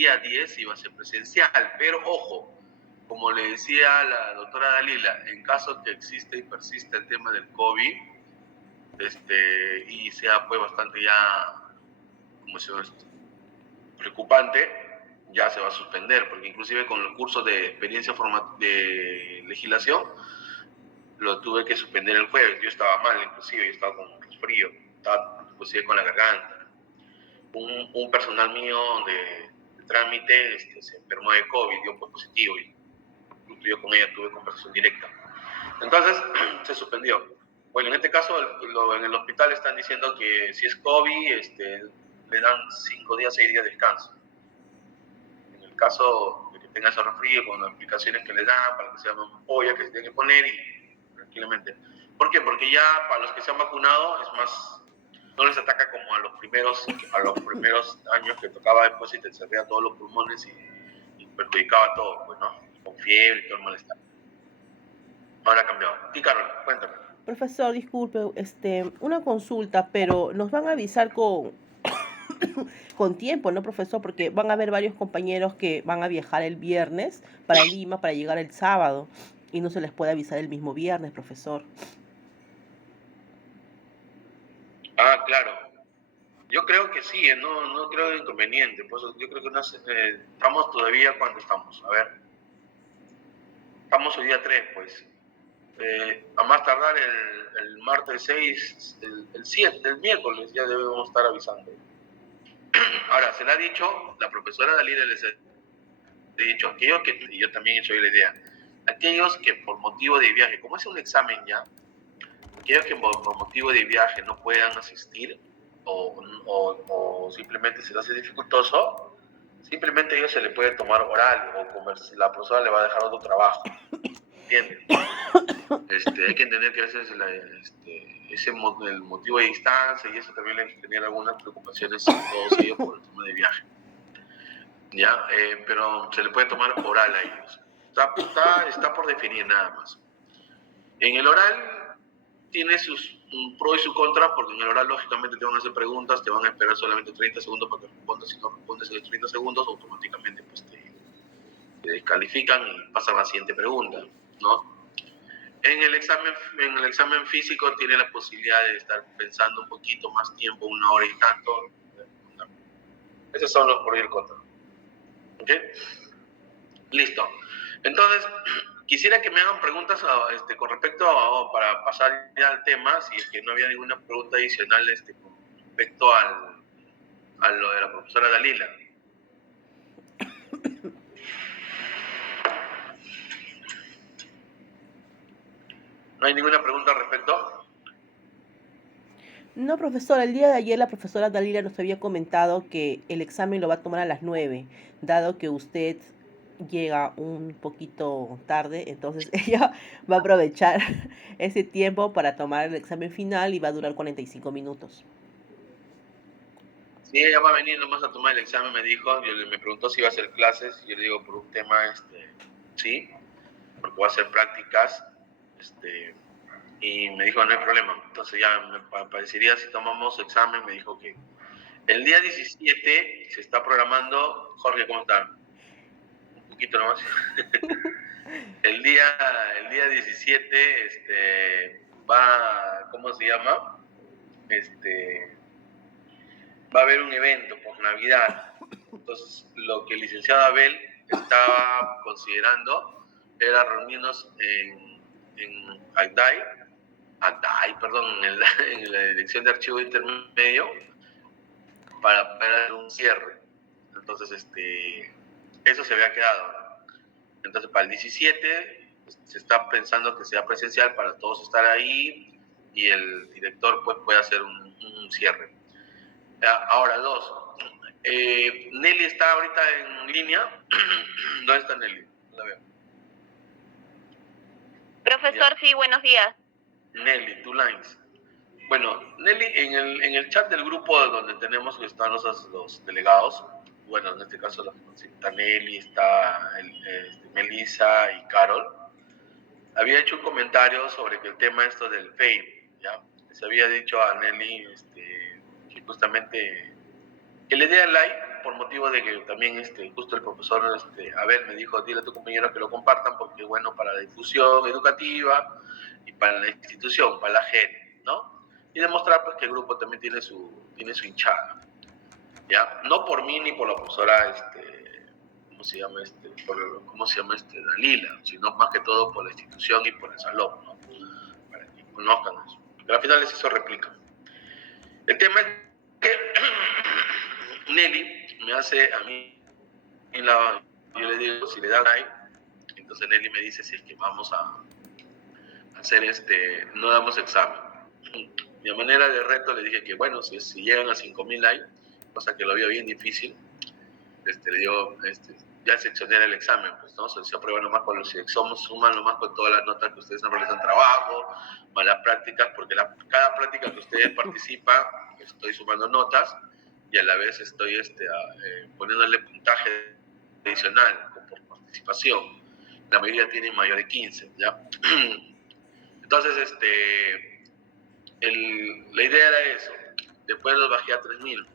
día 10 iba a ser presencial, pero ojo, como le decía la doctora Dalila, en caso que existe y persista el tema del COVID, y sea pues bastante ya, como se llama esto, preocupante, ya se va a suspender, porque inclusive con los cursos de experiencia de legislación, lo tuve que suspender el jueves. Yo estaba mal, inclusive, yo estaba con resfrío, estaba inclusive con la garganta. Un personal mío de trámite se enfermó de COVID, dio positivo, y yo con ella tuve conversación directa. Entonces, se suspendió. Bueno, en este caso, en el hospital están diciendo que si es COVID, le dan 5 días, 6 días de descanso. En el caso de que tenga ese resfrío, con las aplicaciones que le dan, para que se llame ampolla, que se tiene que poner, y tranquilamente. ¿Por qué? Porque ya para los que se han vacunado, es más, no les ataca como a los primeros años, que tocaba después y te cerría todos los pulmones y perjudicaba todo, pues, ¿no? Con fiebre y todo el malestar. Ahora ha cambiado. Y Carol, cuéntame. Profesor, disculpe, una consulta, pero nos van a avisar con tiempo, ¿no, profesor? Porque van a haber varios compañeros que van a viajar el viernes para Lima para llegar el sábado y no se les puede avisar el mismo viernes, profesor. Ah, claro. Yo creo que sí, no creo inconveniente. Pues yo creo que estamos todavía cuando estamos. A ver, estamos hoy día 3, pues. A más tardar el martes 6, el 7, el miércoles ya debemos estar avisando. Ahora, se le ha dicho, la profesora Dalila les ha dicho, aquellos que, y yo también he hecho la idea, aquellos que por motivo de viaje, como es un examen ya, aquellos que por motivo de viaje no puedan asistir o simplemente se les hace dificultoso, simplemente a ellos se le puede tomar oral o la profesora le va a dejar otro trabajo. ¿Entiendes? Hay que entender que a veces el motivo de distancia y eso también les genera algunas preocupaciones a todos ellos por el tema de viaje. ¿Ya? Pero se le puede tomar oral a ellos. Está por definir nada más. En el oral tiene sus pros y sus contras, porque en el oral lógicamente te van a hacer preguntas, te van a esperar solamente 30 segundos para que respondas. Si no respondes en los 30 segundos, automáticamente pues, te descalifican y pasan a la siguiente pregunta, ¿no? En el examen físico tiene la posibilidad de estar pensando un poquito más tiempo, 1 hora y tanto. Esos son los pros y el contra. ¿Ok? Listo. Entonces, quisiera que me hagan preguntas con respecto para pasar ya al tema, si es que no había ninguna pregunta adicional con respecto a lo de la profesora Dalila. ¿No hay ninguna pregunta al respecto? No, profesor, el día de ayer la profesora Dalila nos había comentado que el examen lo va a tomar a las 9, dado que usted llega un poquito tarde, entonces ella va a aprovechar ese tiempo para tomar el examen final y va a durar 45 minutos. Sí, ella va a venir nomás a tomar el examen, me dijo. Me preguntó si iba a hacer clases. Yo le digo, por un tema, sí, porque va a hacer prácticas. Y me dijo, no hay problema. Entonces ya me parecería, si tomamos examen, me dijo que el día 17 se está programando. Jorge, ¿cómo está? Un poquito nomás. el día 17 va, ¿cómo se llama? Va a haber un evento por Navidad. Entonces, lo que el licenciado Abel estaba considerando era reunirnos en ACDAI, en la Dirección de Archivo Intermedio, para hacer un cierre. Entonces, eso se había quedado. Entonces, para el 17 se está pensando que sea presencial para todos estar ahí y el director pues puede hacer un cierre. Ahora, 2. Nelly está ahorita en línea. ¿Dónde está Nelly? No la veo. Profesor, sí, buenos días. Nelly, two lines. Bueno, Nelly, en el chat del grupo donde tenemos que están los delegados, bueno, en este caso está Nelly, está Melissa y Carol, había hecho un comentario sobre que el tema del FAPE, ¿ya? Se había dicho a Nelly que justamente que le dé like por motivo de que también justo el profesor Abel me dijo, dile a tus compañeros que lo compartan porque es bueno para la difusión educativa y para la institución, para la gente, ¿no? Y demostrar pues que el grupo también tiene su hinchada, ¿ya? No por mí ni por la profesora, ¿cómo se llama Dalila? Sino más que todo por la institución y por el salón, ¿no? Para que conozcan eso. Pero al final les hizo réplica. El tema es que Nelly me hace a mí, yo le digo, si le dan like, entonces Nelly me dice si es que vamos a hacer no damos examen. Mi manera de reto le dije que bueno, si llegan a 5.000 likes, cosa que lo veo bien difícil, le digo, ya seccioné el examen, pues, ¿no? Se aprueba nomás con los suman nomás con todas las notas que ustedes han realizado en trabajo, más las prácticas, porque cada práctica que ustedes participan, estoy sumando notas y a la vez estoy poniéndole puntaje adicional por participación. La mayoría tiene mayor de 15, ¿ya? Entonces, la idea era eso. Después los bajé a 3.000.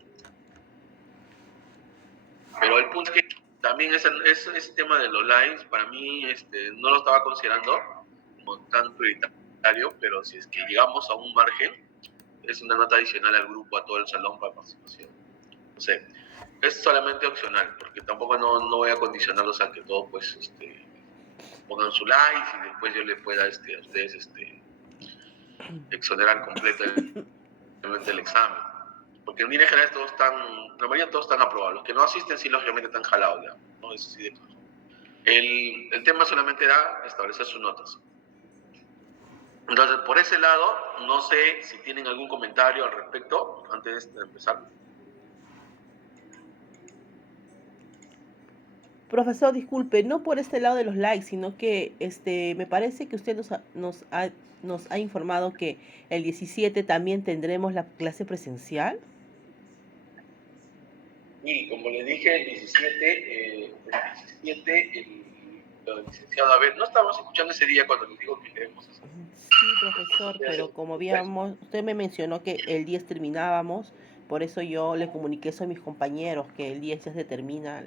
Pero el punto es que también ese tema de los likes, para mí no lo estaba considerando como tan prioritario, pero si es que llegamos a un margen, es una nota adicional al grupo, a todo el salón para participación. No sé, es solamente opcional, porque tampoco no voy a condicionarlos a que todos pues, pongan su like y después yo les pueda a ustedes exonerar completamente el examen. Porque en línea general la mayoría todos están aprobados. Los que no asisten sí lógicamente están jalados ya, ¿no? Eso sí de claro. El tema solamente era establecer sus notas. Entonces, por ese lado, no sé si tienen algún comentario al respecto antes de empezar. Profesor, disculpe, no por este lado de los likes, sino que me parece que usted nos ha informado que el 17 también tendremos la clase presencial. Y como le dije, el 17, el licenciado Abel, no estábamos escuchando ese día cuando les digo que queremos hacer. Sí, profesor, pero como habíamos, usted me mencionó que el 10 terminábamos, por eso yo le comuniqué eso a mis compañeros, que el 10 ya se termina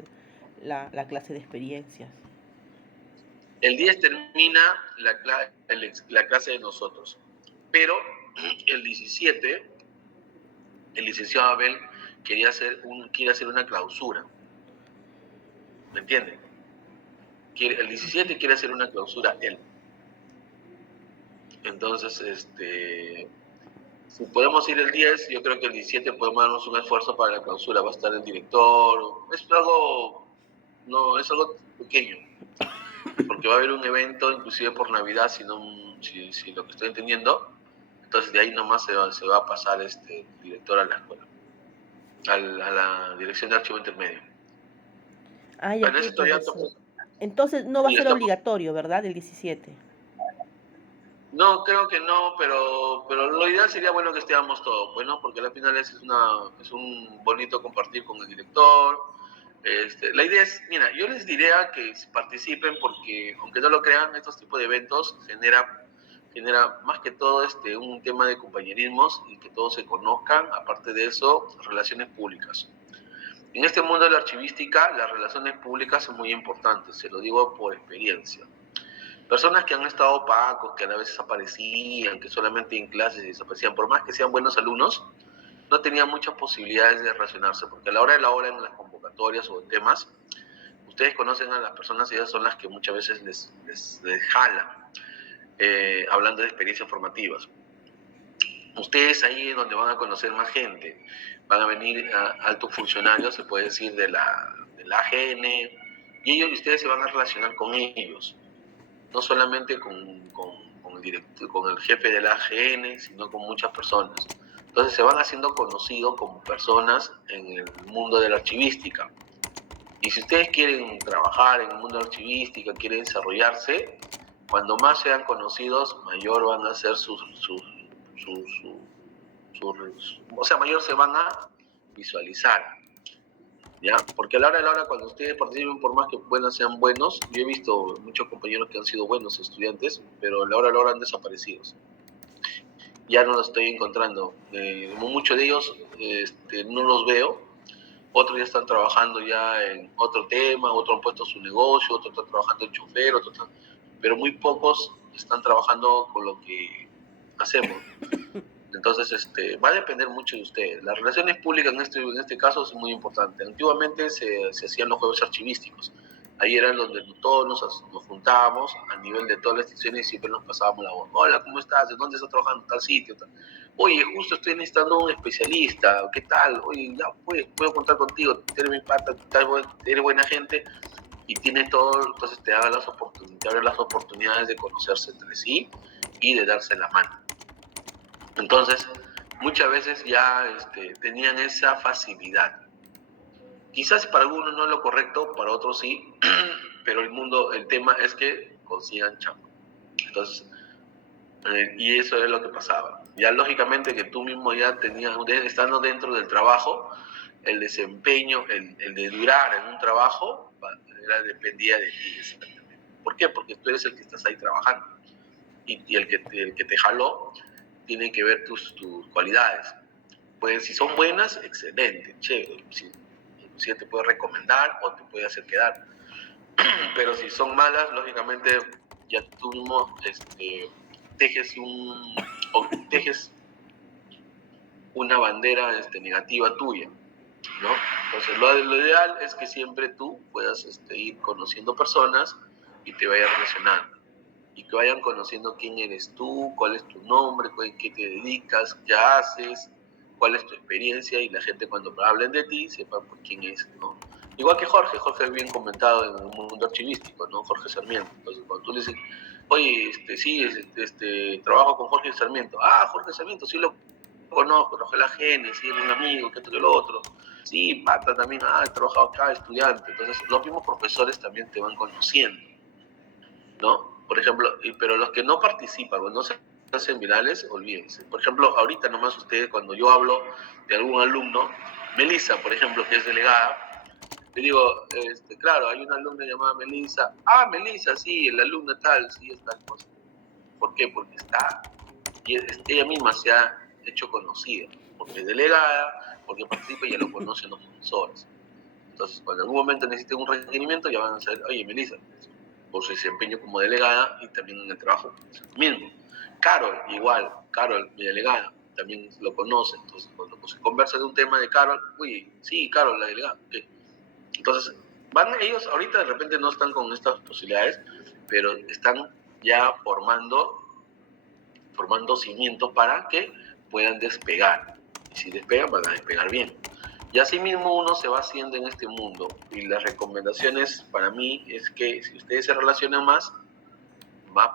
la clase de experiencias. El 10 termina la clase de nosotros, pero el 17, el licenciado Abel quiere hacer una clausura. ¿Me entiende? El 17 quiere hacer una clausura él. Entonces, si podemos ir el 10, yo creo que el 17 podemos darnos un esfuerzo para la clausura. Va a estar el director. Es algo pequeño. Porque va a haber un evento, inclusive por Navidad, si lo que estoy entendiendo. Entonces, de ahí nomás se va a pasar el director a la escuela. A la dirección de archivo intermedio. Ah, ya. Entonces no va a ser obligatorio, ¿verdad? El 17. No, creo que no, pero lo ideal sería bueno que estemos todos, pues, ¿no? Porque al final es un bonito compartir con el director. La idea es, mira, yo les diría que participen porque, aunque no lo crean, estos tipos de eventos genera más que todo un tema de compañerismos y que todos se conozcan. Aparte de eso, relaciones públicas. En este mundo de la archivística, las relaciones públicas son muy importantes, se lo digo por experiencia. Personas que han estado opacos, que a veces aparecían, que solamente en clases desaparecían, por más que sean buenos alumnos, no tenían muchas posibilidades de relacionarse, porque a la hora de la hora en las convocatorias o en temas, ustedes conocen a las personas y ellas son las que muchas veces les jalan, hablando de experiencias formativas. Ustedes ahí es donde van a conocer más gente, van a venir altos funcionarios, se puede decir, de la AGN, y ustedes se van a relacionar con ellos. No solamente con el jefe de la AGN, sino con muchas personas. Entonces se van haciendo conocidos como personas en el mundo de la archivística. Y si ustedes quieren trabajar en el mundo de la archivística, quieren desarrollarse, cuando más sean conocidos, mayor van a ser mayor se van a visualizar. ¿Ya? Porque a la hora de la hora, cuando ustedes participen, por más que sean buenos, yo he visto muchos compañeros que han sido buenos estudiantes, pero a la hora de la hora han desaparecido. Ya no los estoy encontrando. Muchos de ellos no los veo, otros ya están trabajando ya en otro tema, otros han puesto su negocio, otros están trabajando en chofer, pero muy pocos están trabajando con lo que hacemos. Entonces, va a depender mucho de ustedes. Las relaciones públicas en este caso es muy importante. Antiguamente se hacían los jueves archivísticos. Ahí era donde todos nos juntábamos a nivel de todas las instituciones y siempre nos pasábamos la voz. Hola, ¿cómo estás? ¿De dónde estás trabajando? ¿Tal sitio? Tal. Oye, justo estoy necesitando un especialista. ¿Qué tal? Oye, ya pues, puedo contar contigo. Eres mi pata, eres buena gente y tienes todo. Entonces te abren las oportunidades de conocerse entre sí y de darse la mano. Entonces, muchas veces ya tenían esa facilidad. Quizás para algunos no es lo correcto, para otros sí, pero el tema es que consigan chamba. Entonces, y eso es lo que pasaba. Ya lógicamente que tú mismo ya tenías, estando dentro del trabajo, el desempeño, el de durar en un trabajo, dependía de ti exactamente. ¿Por qué? Porque tú eres el que estás ahí trabajando. Y el que te jaló tiene que ver tus cualidades. Pues si son buenas, excelente, chévere. Si te puede recomendar o te puede hacer quedar. Pero si son malas, lógicamente ya tú mismo tejes una bandera negativa tuya, ¿no? Entonces lo ideal es que siempre tú puedas ir conociendo personas y te vayas relacionando. Y que vayan conociendo quién eres tú, cuál es tu nombre, qué te dedicas, qué haces, cuál es tu experiencia, y la gente cuando hablen de ti sepa por quién es, ¿no? Igual que Jorge es bien comentado en el mundo archivístico, ¿no? Jorge Sarmiento. Entonces cuando tú le dices, oye, sí, trabajo con Jorge Sarmiento. Ah, Jorge Sarmiento, sí lo conozco, trabajé en la Génesis, sí, es un amigo, que esto que lo otro. Sí, pata también, he trabajado acá, estudiante. Entonces los mismos profesores también te van conociendo, ¿no? Por ejemplo, pero los que no participan o no se hacen virales, olvídense. Por ejemplo, ahorita nomás ustedes, cuando yo hablo de algún alumno, Melissa, por ejemplo, que es delegada, le digo, claro, hay una alumna llamada Melissa. Ah, Melissa, sí, la alumna tal, sí, es tal cosa. ¿Por qué? Porque ella misma se ha hecho conocida, porque es delegada, porque participa y ya lo conocen los profesores. Entonces, cuando en algún momento necesiten un requerimiento, ya van a saber, oye, Melissa, por su desempeño como delegada y también en el trabajo mismo. Carol, igual, Carol, mi delegada, también lo conoce. Entonces, cuando se conversa de un tema de Carol, uy, sí, Carol, la delegada. Okay. Entonces, ellos ahorita de repente no están con estas posibilidades, pero están ya formando cimientos para que puedan despegar. Y si despegan, van a despegar bien. Y así mismo uno se va haciendo en este mundo. Y las recomendaciones para mí es que si ustedes se relacionan más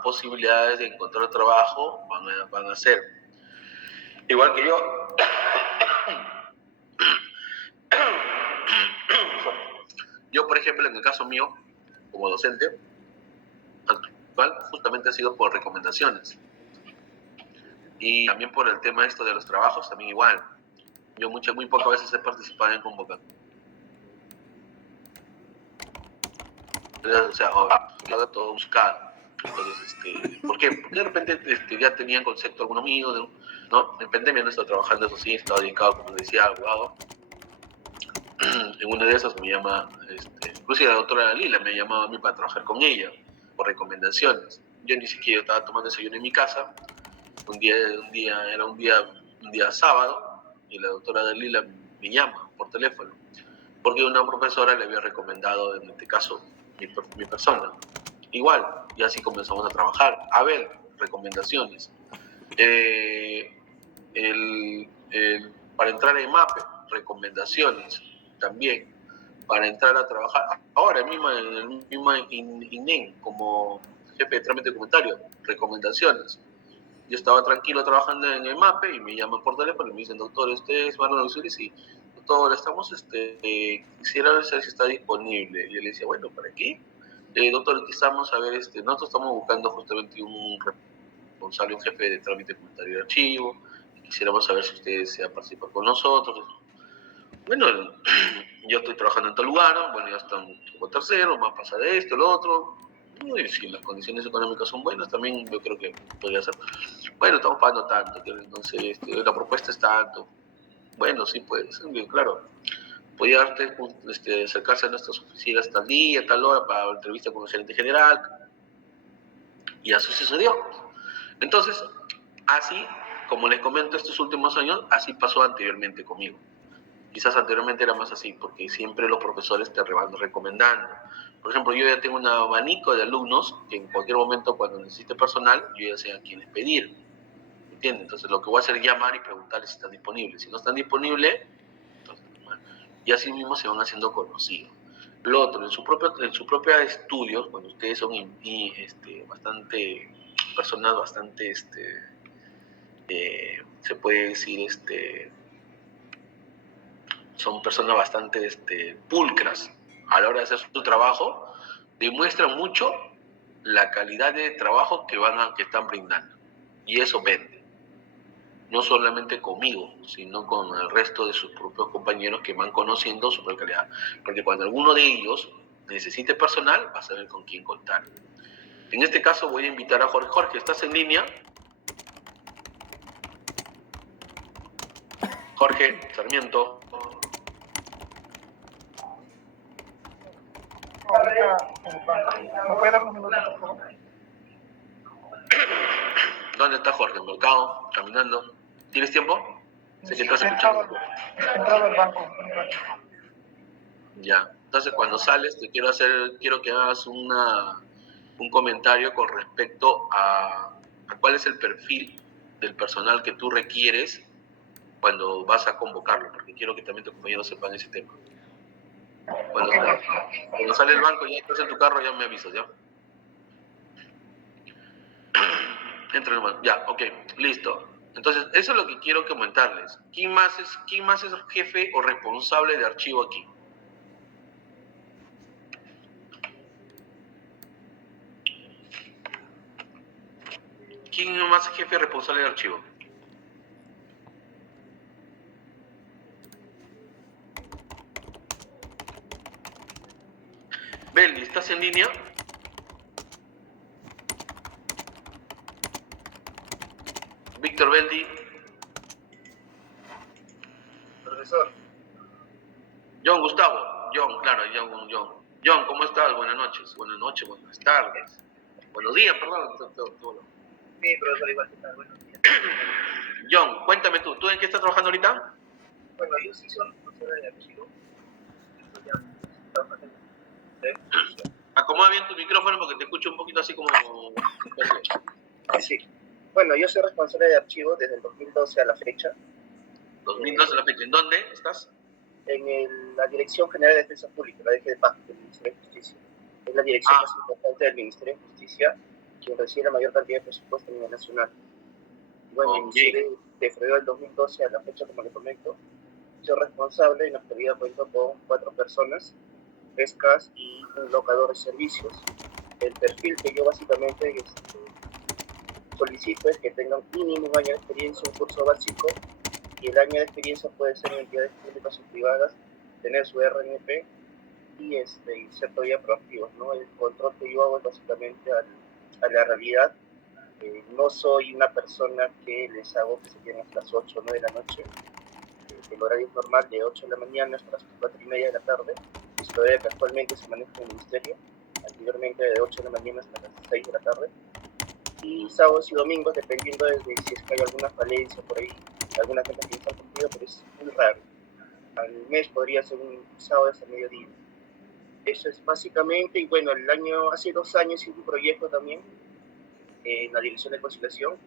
posibilidades de encontrar trabajo van a ser. Igual que yo. Yo, por ejemplo, en el caso mío, como docente actual, justamente ha sido por recomendaciones. Y también por el tema esto de los trabajos, también igual. Yo muy pocas veces he participado en convocatorias. O sea, todo buscado. Entonces, ¿por qué? Porque de repente ya tenían concepto algún amigo, ¿no? En pandemia no he estado trabajando, eso sí, he estado dedicado, como decía, al abogado. En una de esas me llama, inclusive la doctora Lila me ha llamado a mí para trabajar con ella, por recomendaciones. Yo ni siquiera estaba tomando desayuno en mi casa, era un día sábado, y la doctora Lila me llama por teléfono, porque una profesora le había recomendado, en este caso, mi persona. Igual, y así comenzamos a trabajar. A ver, recomendaciones. Para entrar en MAPE, recomendaciones también. Para entrar a trabajar, ahora mismo en el mismo INEM, como jefe de trámite documentario, recomendaciones. Yo estaba tranquilo trabajando en el MAPE y me llaman por teléfono y me dicen, doctor, ¿usted es Marlon Luciris? Sí, doctor, quisiera ver si está disponible. Y yo le decía, bueno, ¿para qué? Doctor, quizás a ver, nosotros estamos buscando justamente un responsable, un jefe de trámite documentario de archivo. Quisiéramos saber si usted desea participar con nosotros. Bueno, yo estoy trabajando en tal lugar, bueno, ya están como tercero, más pasa de esto, lo otro. Y si las condiciones económicas son buenas, también yo creo que podría ser. Bueno, estamos pagando tanto, entonces la propuesta es tanto. Bueno, sí, pues, claro. podía acercarse a nuestras oficinas tal día, tal hora, para la entrevista con el gerente general, y así sucedió. Entonces, así, como les comento, estos últimos años, así pasó anteriormente conmigo. Quizás anteriormente era más así, porque siempre los profesores te van recomendando. Por ejemplo, yo ya tengo un abanico de alumnos que en cualquier momento, cuando necesite personal, yo ya sé a quiénes pedir. ¿Entiendes? Entonces, lo que voy a hacer es llamar y preguntarles si están disponibles. Si no están disponibles, entonces, y así mismo se van haciendo conocidos. Lo otro, en su propio estudio, cuando ustedes son bastante personas bastante, se puede decir, son personas bastante pulcras a la hora de hacer su trabajo, demuestran mucho la calidad de trabajo que están brindando. Y eso vende. No solamente conmigo, sino con el resto de sus propios compañeros que van conociendo su propia calidad. Porque cuando alguno de ellos necesite personal, va a saber con quién contar. En este caso voy a invitar a Jorge. Jorge, ¿estás en línea? Jorge Sarmiento. ¿Me puede dar un minuto, por favor? ¿Dónde está Jorge? ¿En el mercado? ¿Caminando? ¿Tienes tiempo? Sé que estás He escuchando. entrado al banco. Ya. Entonces, cuando sales, quiero que hagas un comentario con respecto a cuál es el perfil del personal que tú requieres cuando vas a convocarlo, porque quiero que también tus compañeros sepan ese tema. Cuando sale el banco, ya estás en tu carro, ya me avisas, ¿ya? Entra en el banco. Ya, ok, listo. Entonces, eso es lo que quiero comentarles. ¿Quién más es jefe o responsable de archivo aquí? ¿Quién es más jefe responsable de archivo? Beldi, ¿estás en línea? Víctor Beldi. Profesor. John Gustavo. John, claro, John. John, ¿cómo estás? Buenas noches, buenas tardes. Buenos días, perdón. Sí, profesor, igual que tal. Buenos días. John, cuéntame tú en qué estás trabajando ahorita? Bueno, yo sí soy responsable de archivo. Acomoda bien tu micrófono porque te escucho un poquito así como... Sí. Bueno, yo soy responsable de archivo desde el 2012 a la fecha. 2012 a la fecha. ¿En dónde estás? En la Dirección General de Defensa Pública, la DGDPAC, del Ministerio de Justicia. Es la dirección más importante del Ministerio de Justicia, quien recibe la mayor cantidad de presupuesto a nivel nacional. Y bueno, inicié de febrero del 2012 a la fecha, como le comento. Soy responsable, en la actualidad cuento con 4 personas, pescas y un locador de servicios. El perfil que yo básicamente solicito es que tengan mínimo un año de experiencia, un curso básico, y el año de experiencia puede ser en entidades públicas o privadas, tener su RNP y ser todavía proactivos, ¿no? El control que yo hago es básicamente a la realidad. No soy una persona que les hago que se queden hasta las 8 o 9 de la noche. El horario es normal de 8 de la mañana hasta las 4:30 de la tarde. Es el horario que actualmente se maneja en el ministerio. Anteriormente de 8 de la mañana hasta las 6 de la tarde. Y sábados y domingos, dependiendo de si es que hay alguna falencia por ahí, algunas ventas que están cumplidas, pero es muy raro. Al mes podría ser un sábado hasta mediodía. Eso es básicamente, y bueno, hace 2 años hice un proyecto también en la Dirección de Conciliación.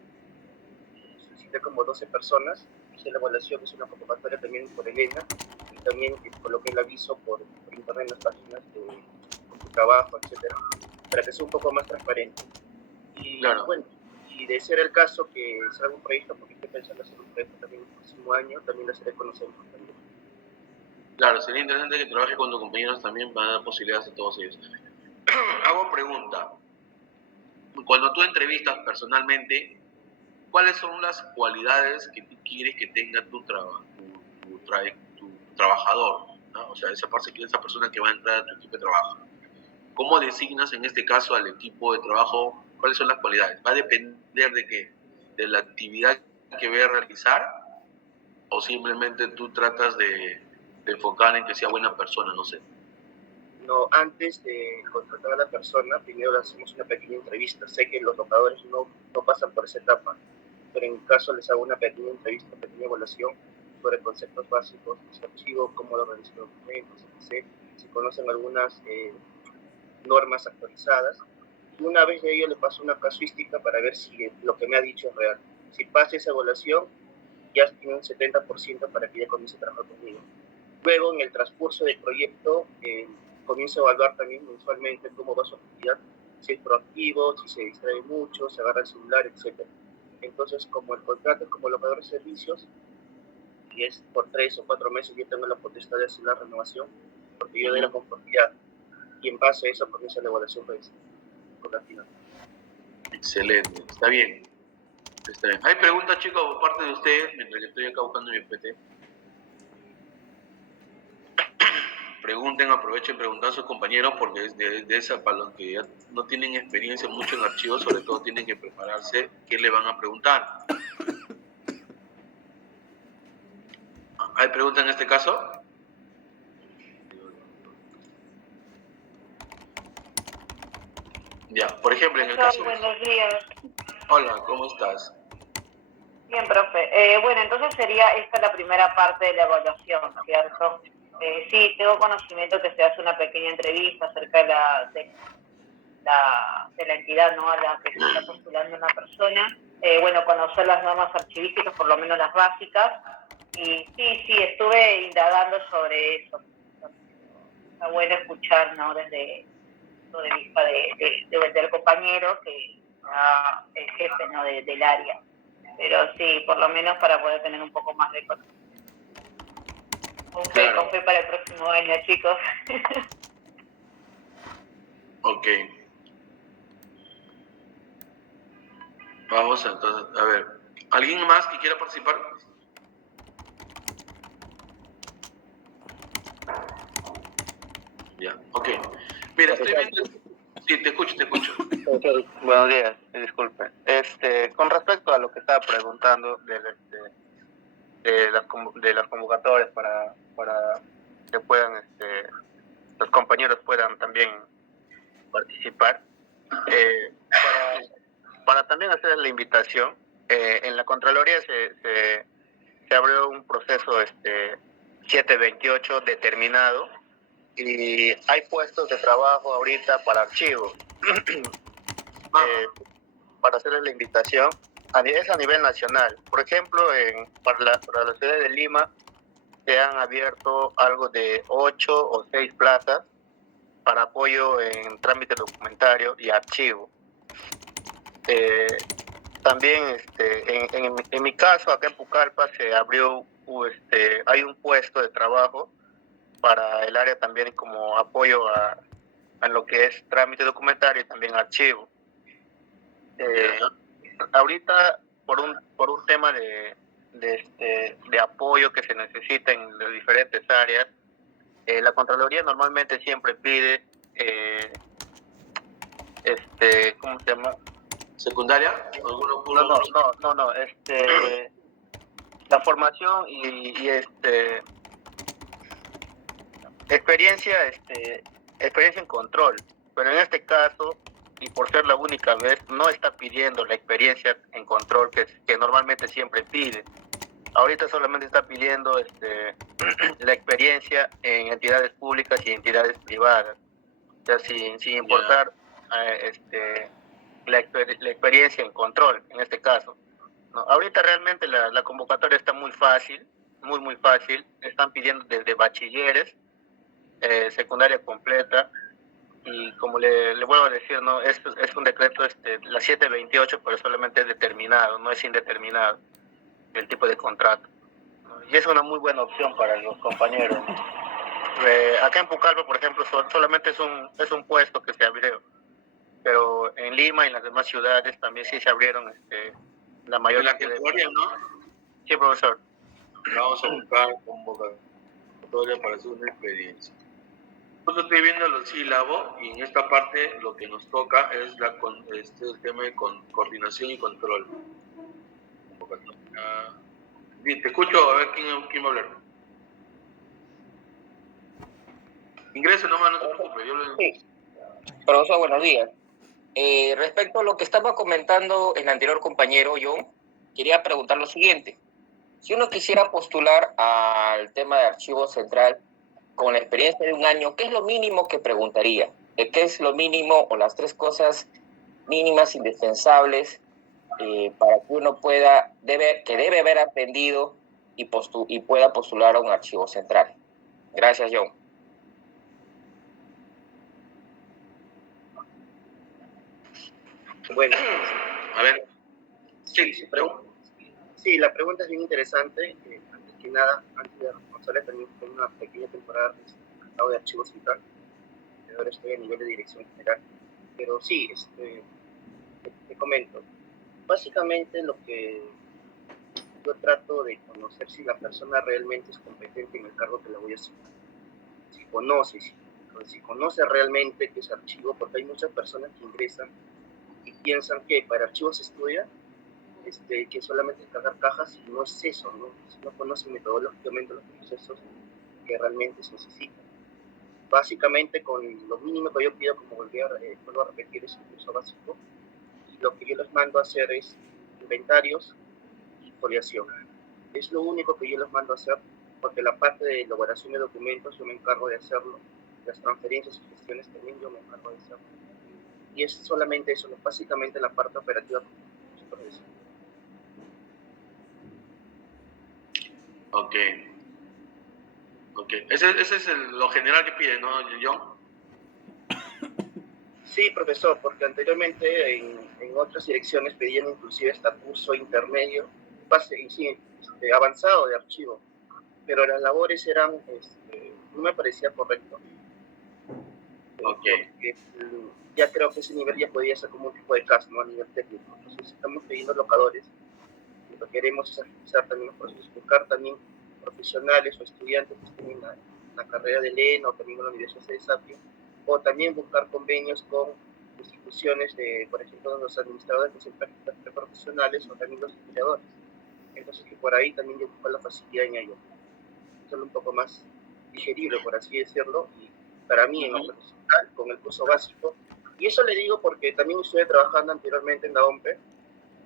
Solicité como 12 personas, hice la evaluación, hice una convocatoria también por Elena, y también coloqué el aviso por internet en las páginas de tu trabajo, etcétera, para que sea un poco más transparente. Y claro, bueno, y de ser el caso que salga un proyecto, porque estoy pensando hacer un proyecto también el próximo año, también lo haré conocer también. Claro, sería interesante que trabajes con tus compañeros también para dar posibilidades a todos ellos. Hago pregunta. Cuando tú entrevistas personalmente, ¿cuáles son las cualidades que tú quieres que tenga tu trabajador? ¿No? O sea, esa persona que va a entrar a tu equipo de trabajo. ¿Cómo designas en este caso al equipo de trabajo? ¿Cuáles son las cualidades? ¿Va a depender de qué? ¿De la actividad que voy a realizar? ¿O simplemente tú tratas de te enfocaban en que sea buena persona, no sé. No, antes de contratar a la persona, primero le hacemos una pequeña entrevista. Sé que los locadores no pasan por esa etapa, pero en mi caso les hago una pequeña entrevista, una pequeña evaluación sobre conceptos básicos de su archivo, cómo lo organizan los documentos, etc. Si conocen algunas normas actualizadas. Y una vez de ello le paso una casuística para ver si lo que me ha dicho es real. Si pasa esa evaluación, ya tiene un 70% para que ya comience a trabajar conmigo. Luego, en el transcurso del proyecto, comienzo a evaluar también mensualmente cómo va su actividad, si es proactivo, si se distrae mucho, se agarra el celular, etc. Entonces, como el contrato es como locador de servicios, y es por 3 o 4 meses, yo tengo la potestad de hacer la renovación, porque yo doy la conformidad, y en base a eso comienza la evaluación corporativa. Excelente, está bien. Está bien. ¿Hay preguntas, chicos, por parte de ustedes mientras que estoy acá buscando mi PT? Pregunten, aprovechen preguntar a sus compañeros porque es de esa para los que ya no tienen experiencia mucho en archivos, sobre todo tienen que prepararse qué le van a preguntar. ¿Hay preguntas en este caso? Ya, por ejemplo, en el caso... Buenos días. Hola, ¿cómo estás? Bien, profe. Bueno, entonces sería esta la primera parte de la evaluación, ¿cierto? Sí, tengo conocimiento que se hace una pequeña entrevista acerca de la entidad, ¿no?, a la que se está postulando una persona. Bueno, conocer las normas archivísticas, por lo menos las básicas. Y sí, estuve indagando sobre eso. Está bueno escuchar, ¿no?, desde el punto de vista del compañero que es jefe, ¿no?, del área. Pero sí, por lo menos para poder tener un poco más de conocimiento. Con fe para el próximo año, chicos. Ok. Vamos entonces, a ver. ¿Alguien más que quiera participar? Ya, ok. Mira, estoy viendo... Sí, te escucho. Okay. Buenos días, disculpen. Con respecto a lo que estaba preguntando de las convocatorias para que puedan los compañeros puedan también participar, para también hacer la invitación, en la Contraloría se abrió un proceso 728 determinado y hay puestos de trabajo ahorita para archivos. Para hacerles la invitación, es a nivel nacional. Por ejemplo, para la ciudad de Lima se han abierto algo de 8 o 6 plazas para apoyo en trámite documentario y archivo. También en mi caso, acá en Pucallpa se abrió, hay un puesto de trabajo para el área también como apoyo a lo que es trámite documentario y también archivo. Ahorita, por un tema de apoyo que se necesita en las diferentes áreas, la Contraloría normalmente siempre pide, ¿cómo se llama? ¿Secundaria? No, la formación y experiencia en control, pero en este caso, y por ser la única vez, no está pidiendo la experiencia en control que normalmente siempre pide. Ahorita solamente está pidiendo la experiencia en entidades públicas y entidades privadas, o sea, sin importar la experiencia en control, en este caso. No, ahorita realmente la convocatoria está muy fácil, muy fácil. Están pidiendo desde bachilleres, secundaria completa, y como le vuelvo a decir, no es un decreto, la 728, pero solamente es determinado, no es indeterminado el tipo de contrato, ¿no? Y es una muy buena opción para los compañeros. Acá en Pucallpa, por ejemplo, solamente es un puesto que se abrió, pero en Lima y en las demás ciudades también sí se abrieron la mayor cantidad de... ¿no? Sí, profesor. Vamos a buscar convocatoria para hacer una experiencia. Yo estoy viendo los sílabos y en esta parte lo que nos toca es el tema de coordinación y control. Bien, te escucho, a ver quién va a hablar. Ingrese nomás, no te preocupes. Sí. Profesor, buenos días. Respecto a lo que estaba comentando el anterior compañero, yo quería preguntar lo siguiente. Si uno quisiera postular al tema de archivo central con la experiencia de un año, ¿qué es lo mínimo que preguntaría? ¿Qué es lo mínimo o las 3 cosas mínimas indispensables para que uno debe haber aprendido y pueda postular a un archivo central? Gracias, John. Bueno, A ver, sí, sí, la pregunta es bien interesante. Antes que nada, antes de responsable también tengo una pequeña temporada de archivo central. Ahora estoy a nivel de dirección general. Pero sí, te comento. Básicamente lo que yo trato de conocer si la persona realmente es competente en el cargo que le voy a asignar. Si conoce realmente qué es archivo, porque hay muchas personas que ingresan y piensan que para archivos se estudia, que solamente cargar cajas, y no es eso, ¿no? Si no conocen metodológicamente los procesos que realmente se necesitan. Básicamente, con lo mínimo que yo pido, como vuelvo a repetir, es un curso básico, y lo que yo les mando a hacer es inventarios y foliación. Es lo único que yo les mando a hacer, porque la parte de elaboración de documentos yo me encargo de hacerlo, las transferencias y gestiones también yo me encargo de hacerlo. Y es solamente eso, básicamente la parte operativa. Ok. Ese es lo general que pide, ¿no, John? Sí, profesor, porque anteriormente en otras direcciones pedían inclusive hasta curso intermedio, avanzado de archivo, pero las labores eran, no me parecía correcto. Okay. Porque ya creo que ese nivel ya podía ser como un tipo de caso, ¿no? A nivel técnico. Entonces estamos pidiendo locadores, y lo que queremos es agilizar también los procesos, buscar también profesionales o estudiantes que estén en la carrera de LEN o también en la Universidad de Sapio, o también buscar convenios con instituciones de, por ejemplo, los administradores de prácticas preprofesionales o también los estudiadores. Entonces, que por ahí también yo busco la facilidad en ello. Hacerlo un poco más digerible, por así decirlo, y para mí en lo profesional, con el curso básico. Y eso le digo porque también estuve trabajando anteriormente en la OMPE,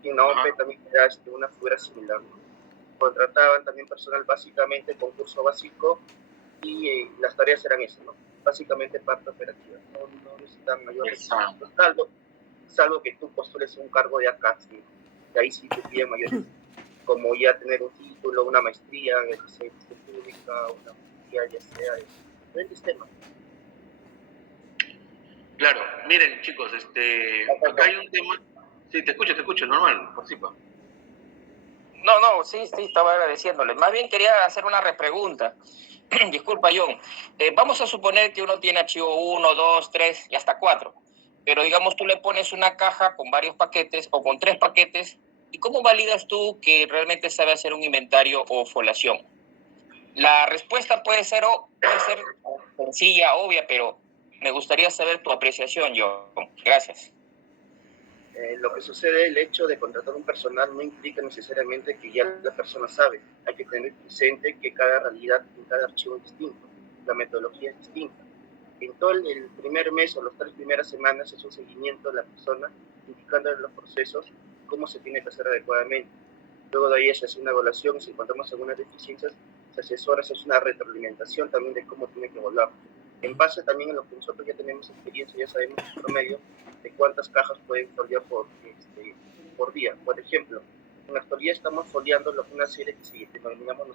y en la OMPE también era una figura similar. Contrataban también personal básicamente con curso básico, y las tareas eran esas, ¿no? Básicamente parte operativa, no necesitan mayores requisitos, salvo que tú postules un cargo de acá, ¿sí? Y ahí sí te piden mayores, como ya tener un título, una maestría en educación pública, una maestría ya sea en diferentes temas. Claro, miren chicos, acá hay un tema. Sí, te escucho, normal, participa. No, sí, estaba agradeciéndole. Más bien quería hacer una repregunta. Disculpa, John. Vamos a suponer que uno tiene archivo 1, 2, 3 y hasta 4. Pero digamos, tú le pones una caja con varios paquetes o con 3 paquetes. ¿Y cómo validas tú que realmente sabe hacer un inventario o foliación? La respuesta puede ser sencilla, obvia, pero me gustaría saber tu apreciación, John. Gracias. Lo que sucede, el hecho de contratar un personal no implica necesariamente que ya la persona sabe. Hay que tener presente que cada realidad en cada archivo es distinto, la metodología es distinta. En todo el primer mes o las 3 primeras semanas es un seguimiento de la persona, indicándole los procesos, cómo se tiene que hacer adecuadamente. Luego de ahí se hace una evaluación y si encontramos algunas deficiencias, se asesora, se hace una retroalimentación también de cómo tiene que evaluar. En base también a lo que nosotros ya tenemos experiencia, ya sabemos el promedio de cuántas cajas pueden foliar por día. Por ejemplo, en la actualidad estamos foliando una serie que denominamos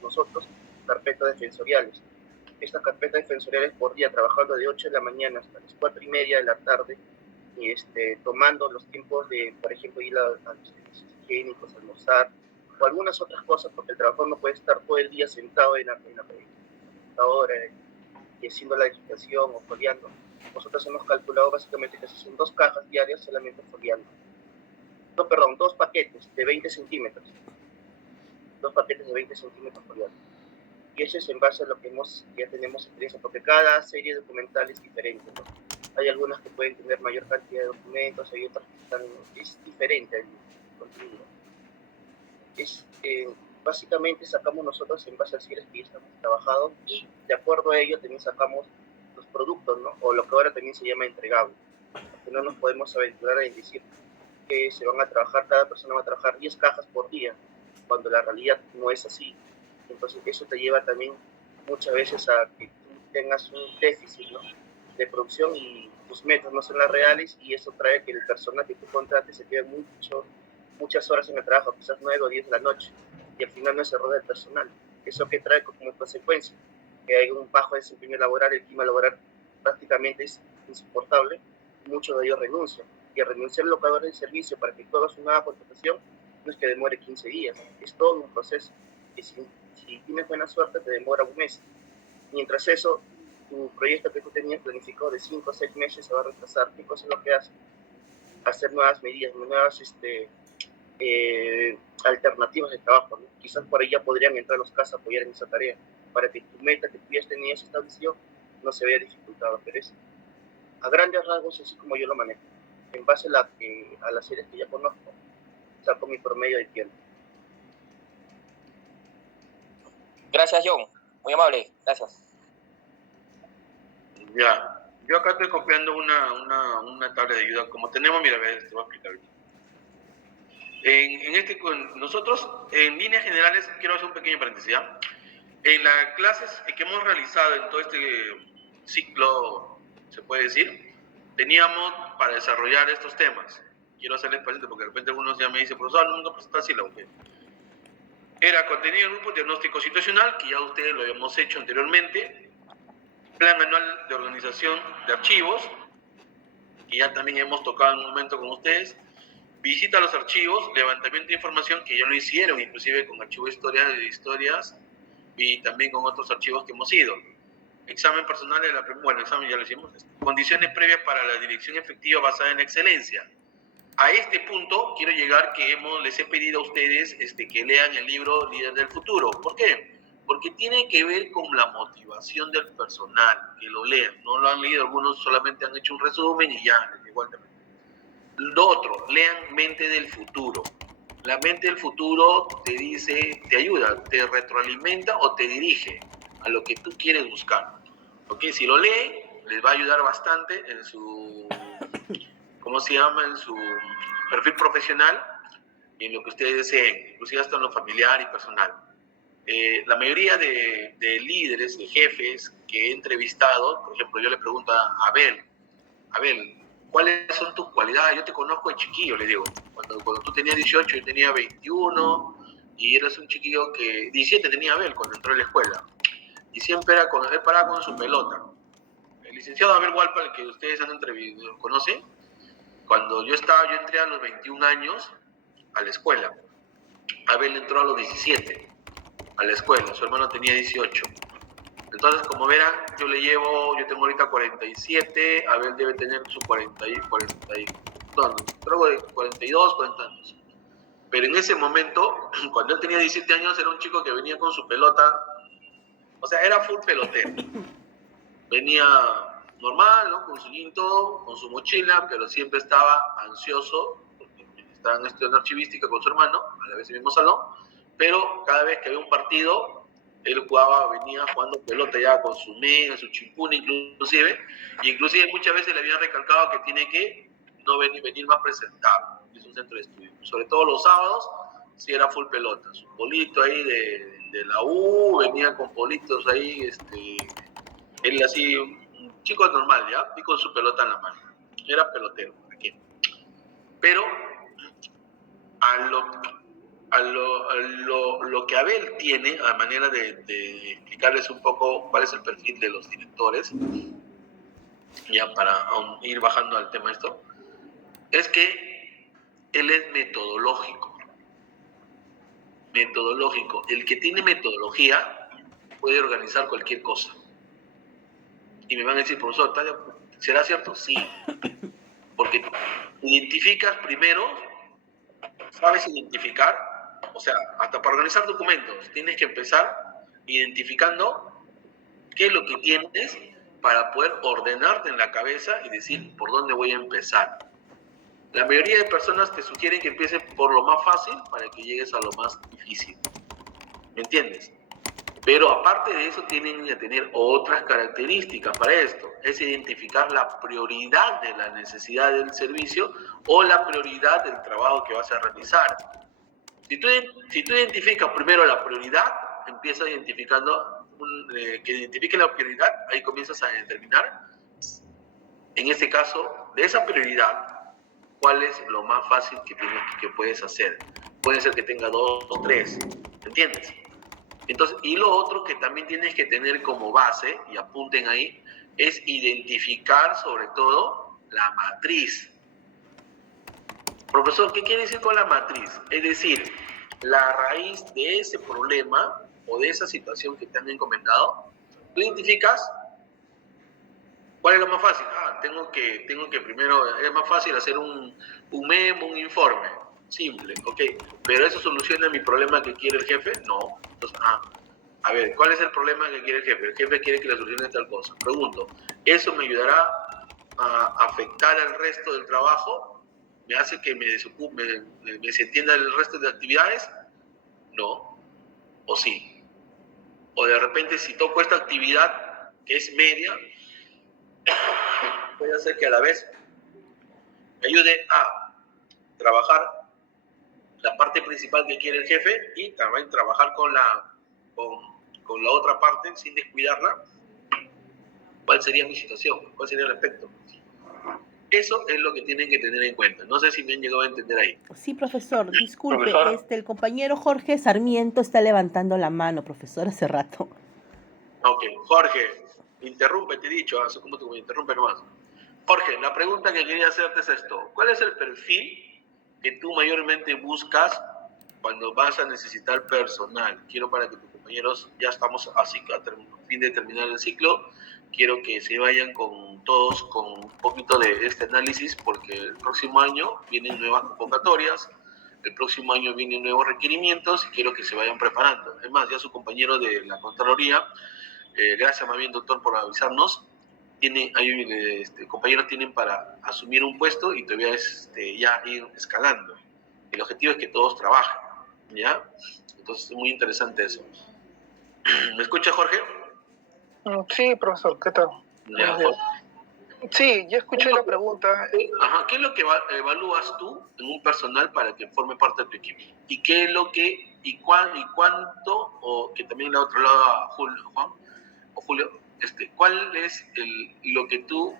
nosotros carpetas defensoriales. Estas carpetas defensoriales por día, trabajando de 8 de la mañana hasta las 4:30 de la tarde, y tomando los tiempos de, por ejemplo, ir a los servicios higiénicos, almorzar, o algunas otras cosas, porque el trabajador no puede estar todo el día sentado en la computadora y haciendo la digitación o foliando. Nosotros hemos calculado básicamente que se hacen 2 cajas diarias solamente foliando. No, perdón, 2 paquetes de 20 centímetros. 2 paquetes de 20 centímetros foliando. Y eso es en base a lo que ya tenemos experiencia, porque cada serie documental es diferente, ¿no? Hay algunas que pueden tener mayor cantidad de documentos, hay otras que es diferente el contenido. básicamente sacamos nosotros en base a cierres que ya estamos trabajados y de acuerdo a ello también sacamos los productos, ¿no? O lo que ahora también se llama entregable. Porque no nos podemos aventurar en decir que se van a trabajar, cada persona va a trabajar 10 cajas por día, cuando la realidad no es así. Entonces eso te lleva también muchas veces a que tú tengas un déficit, ¿no?, de producción y tus metas no son las reales, y eso trae que el personal que tú contrates se quede muchas horas en el trabajo, quizás 9 o 10 de la noche, y al final no se roda el personal. Eso que trae como consecuencia que hay un bajo desempeño laboral, el clima laboral prácticamente es insoportable, muchos de ellos renuncian, y al renunciar al locador de servicio para que tú hagas una nueva contratación no es que demore 15 días, es todo un proceso, y si tienes buena suerte te demora un mes. Mientras eso, tu proyecto que tú tenías planificado de 5 o 6 meses se va a retrasar. ¿Qué cosa es lo que hace? Hacer nuevas medidas, nuevas alternativas de trabajo, ¿no? Quizás por ahí ya podrían entrar los CAS a apoyar en esa tarea, para que tu meta que tú ya tenías establecido no se vea dificultada, pero es a grandes rasgos así como yo lo manejo, en base a las series que ya conozco, saco mi promedio de tiempo. Gracias, John. Muy amable. Gracias. Ya, yo acá estoy copiando una tabla de ayuda. Como tenemos, mira, te voy a explicar. Nosotros, en líneas generales, quiero hacer un pequeño paréntesis, ¿ya? En las clases que hemos realizado en todo este ciclo, se puede decir, teníamos para desarrollar estos temas. Quiero hacerles paréntesis porque de repente algunos ya me dicen, profesor, nunca presentaste así la UG. Era contenido del grupo diagnóstico situacional, que ya ustedes lo habíamos hecho anteriormente, plan anual de organización de archivos, que ya también hemos tocado en un momento con ustedes, visita a los archivos, levantamiento de información, que ya lo hicieron, inclusive con archivo de historias, y también con otros archivos que hemos ido. Examen personal, examen ya lo hicimos. Condiciones previas para la dirección efectiva basada en la excelencia. A este punto quiero llegar que les he pedido a ustedes que lean el libro Líder del Futuro. ¿Por qué? Porque tiene que ver con la motivación del personal, que lo lean. No lo han leído, algunos solamente han hecho un resumen y ya, igual también. Lo otro, lean Mente del Futuro. La mente del futuro te dice, te ayuda, te retroalimenta o te dirige a lo que tú quieres buscar. ¿Ok? Si lo leen, les va a ayudar bastante en su, ¿cómo se llama? En su perfil profesional y en lo que ustedes deseen, inclusive hasta en lo familiar y personal. La mayoría de líderes, de jefes que he entrevistado, por ejemplo, yo le pregunto a Abel, ¿cuáles son tus cualidades? Yo te conozco de chiquillo, le digo. Cuando tú tenías 18, yo tenía 21, y eras un chiquillo que 17 tenía Abel cuando entró a la escuela. Y siempre era él paraba con su pelota. El licenciado Abel Hualpa, el que ustedes han entrevistado, ¿conocen? Cuando yo entré a los 21 años a la escuela. Abel entró a los 17 a la escuela, su hermano tenía 18. Entonces, como verán, yo tengo ahorita 47, Abel debe tener su 42, 40 años. Pero en ese momento, cuando él tenía 17 años, era un chico que venía con su pelota, o sea, era full pelotero. Venía normal, ¿no? Con su guinto, con su mochila, pero siempre estaba ansioso, porque estaban estudiando archivística con su hermano, a la vez en el mismo salón, pero cada vez que había un partido, él venía jugando pelota ya con su mega, su chimpuna inclusive muchas veces le habían recalcado que tiene que no venir más presentado, es un centro de estudio. Sobre todo los sábados, sí era full pelota, su polito ahí de la U, venía con politos ahí, él así, un chico normal ya, y con su pelota en la mano, era pelotero, aquí. Pero lo que Abel tiene, a manera de explicarles un poco cuál es el perfil de los directores, ya para ir bajando al tema esto, es que él es metodológico. El que tiene metodología puede organizar cualquier cosa. Y me van a decir, profesor, ¿será cierto? Sí. Porque identificas primero, sabes identificar. O sea, hasta para organizar documentos, tienes que empezar identificando qué es lo que tienes para poder ordenarte en la cabeza y decir por dónde voy a empezar. La mayoría de personas te sugieren que empieces por lo más fácil para que llegues a lo más difícil. ¿me entiendes? Pero aparte de eso tienen que tener otras características para esto, es identificar la prioridad de la necesidad del servicio o la prioridad del trabajo que vas a realizar. Si tú identificas primero la prioridad, empiezas identificando, que identifique la prioridad, ahí comienzas a determinar, en este caso, de esa prioridad, cuál es lo más fácil que puedes hacer. Puede ser que tenga 2 o 3, ¿entiendes? Entonces, y lo otro que también tienes que tener como base, y apunten ahí, es identificar sobre todo la matriz. Profesor, ¿qué quiere decir con la matriz? Es decir, la raíz de ese problema o de esa situación que te han encomendado, tú identificas cuál es lo más fácil. Tengo que primero, es más fácil hacer un memo, un informe. Simple, ok. ¿Pero eso soluciona mi problema que quiere el jefe? No. Entonces, a ver, ¿cuál es el problema que quiere el jefe? El jefe quiere que le solucione tal cosa. Pregunto, ¿eso me ayudará a afectar al resto del trabajo? ¿Me hace que me desocupe, me desentienda el resto de actividades? No. ¿O sí? O de repente, si toco esta actividad, que es media, puede hacer que a la vez me ayude a trabajar la parte principal que quiere el jefe y también trabajar con la otra parte sin descuidarla. ¿Cuál sería mi situación? ¿Cuál sería el aspecto? Eso es lo que tienen que tener en cuenta. No sé si me han llegado a entender ahí. Sí, profesor, disculpe, Profesor. el compañero Jorge Sarmiento está levantando la mano, profesor, hace rato. Ok, Jorge, interrumpe, te he dicho, así como tú me interrumpe nomás. Jorge, la pregunta que quería hacerte es esto. ¿Cuál es el perfil que tú mayormente buscas cuando vas a necesitar personal? Quiero para que tus compañeros, ya estamos así a fin de terminar el ciclo, quiero que se vayan con todos con un poquito de este análisis porque el próximo año vienen nuevas convocatorias, el próximo año vienen nuevos requerimientos y quiero que se vayan preparando. Es más, ya su compañero de la Contraloría, gracias más bien doctor por avisarnos, compañeros tienen para asumir un puesto y todavía es ya ir escalando. El objetivo es que todos trabajen, ¿ya? Entonces es muy interesante eso. ¿Me escucha, Jorge? Sí, profesor, ¿qué tal? Ya, Sí, ya escuché la pregunta. Ajá, ¿qué es lo que evalúas tú en un personal para que forme parte de tu equipo? ¿Y qué es lo que, y cuánto, o que también le otro lado a Julio, cuál es lo que tú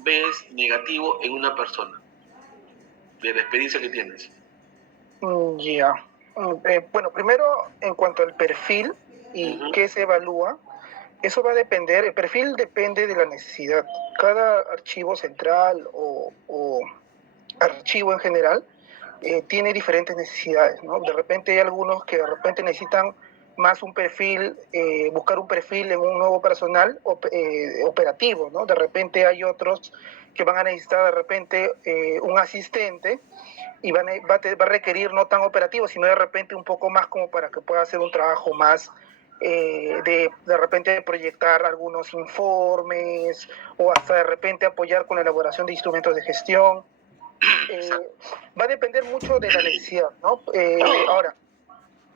ves negativo en una persona, de la experiencia que tienes? Ya. Bueno, primero, en cuanto al perfil y qué se evalúa, eso va a depender, el perfil depende de la necesidad. Cada archivo central o archivo en general tiene diferentes necesidades, ¿no? De repente hay algunos que de repente necesitan más un perfil, buscar un perfil en un nuevo personal operativo, ¿no? De repente hay otros que van a necesitar de repente un asistente y va a requerir no tan operativo, sino de repente un poco más como para que pueda hacer un trabajo más de repente proyectar algunos informes o hasta de repente apoyar con la elaboración de instrumentos de gestión. Va a depender mucho de la necesidad, ¿no? Ahora,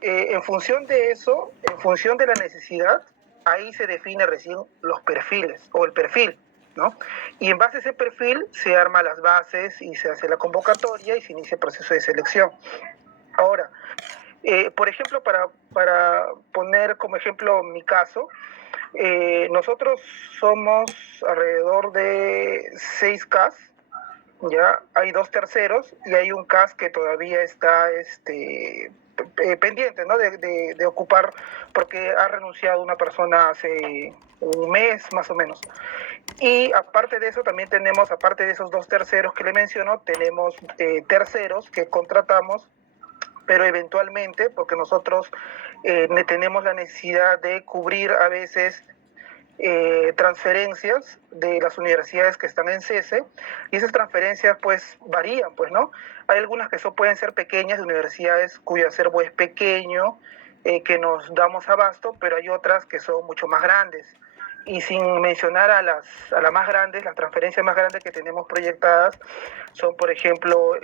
en función de eso, en función de la necesidad, ahí se define recién los perfiles o el perfil, ¿no? Y en base a ese perfil se arman las bases y se hace la convocatoria y se inicia el proceso de selección. Ahora, por ejemplo, para poner como ejemplo mi caso, nosotros somos alrededor de 6 CAS, ya hay 2 terceros y hay un CAS que todavía está pendiente, ¿no? de ocupar porque ha renunciado una persona hace un mes más o menos. Y aparte de eso también tenemos, aparte de esos 2 terceros que le menciono, tenemos terceros que contratamos, pero eventualmente, porque nosotros tenemos la necesidad de cubrir a veces transferencias de las universidades que están en cese, y esas transferencias pues varían, pues, ¿no? Hay algunas que pueden ser pequeñas, de universidades cuyo acervo es pequeño, que nos damos abasto, pero hay otras que son mucho más grandes. y sin mencionar a las más grandes, las transferencias más grandes que tenemos proyectadas son, por ejemplo,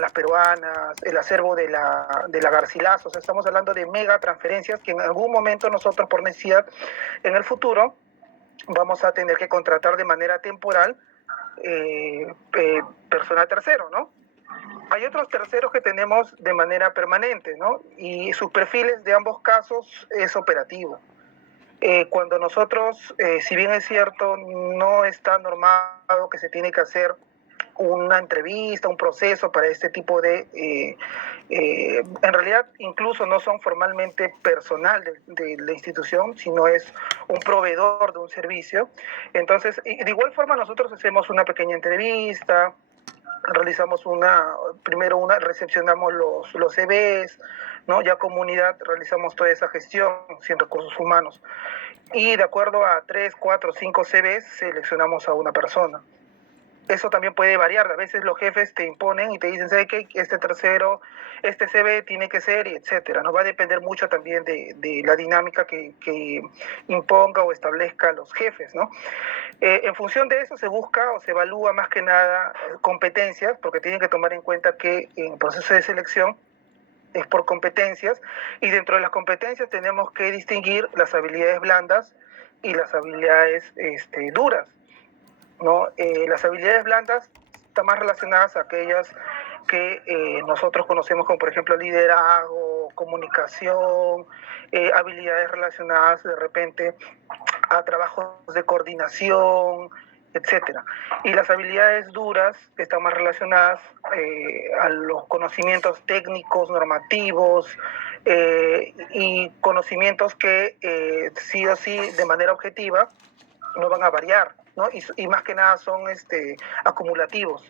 las peruanas, el acervo de la Garcilaso. O sea, estamos hablando de mega transferencias que en algún momento nosotros, por necesidad, en el futuro, vamos a tener que contratar de manera temporal personal tercero, ¿no? Hay otros terceros que tenemos de manera permanente, ¿no? Y sus perfiles de ambos casos es operativo. Cuando nosotros, si bien es cierto, no está normado que se tiene que hacer una entrevista, un proceso para este tipo de... en realidad, incluso no son formalmente personal de la institución, sino es un proveedor de un servicio. Entonces, de igual forma, nosotros hacemos una pequeña entrevista, realizamos recepcionamos los CVs, ¿no? Ya comunidad realizamos toda esa gestión sin recursos humanos. Y de acuerdo a 3, 4, 5 CVs seleccionamos a una persona. Eso también puede variar. A veces los jefes te imponen y te dicen, ¿sabes qué? Este tercero, este CV tiene que ser, etcétera. ¿No? Va a depender mucho también de la dinámica que imponga o establezca los jefes, ¿no? En función de eso se busca o se evalúa más que nada competencias, porque tienen que tomar en cuenta que en el proceso de selección es por competencias, y dentro de las competencias tenemos que distinguir las habilidades blandas y las habilidades duras, ¿no? Las habilidades blandas están más relacionadas a aquellas que nosotros conocemos como, por ejemplo, liderazgo, comunicación, habilidades relacionadas de repente a trabajos de coordinación, etcétera. Y las habilidades duras están más relacionadas a los conocimientos técnicos, normativos, y conocimientos que sí o sí, de manera objetiva, no van a variar, ¿no? Y más que nada son acumulativos.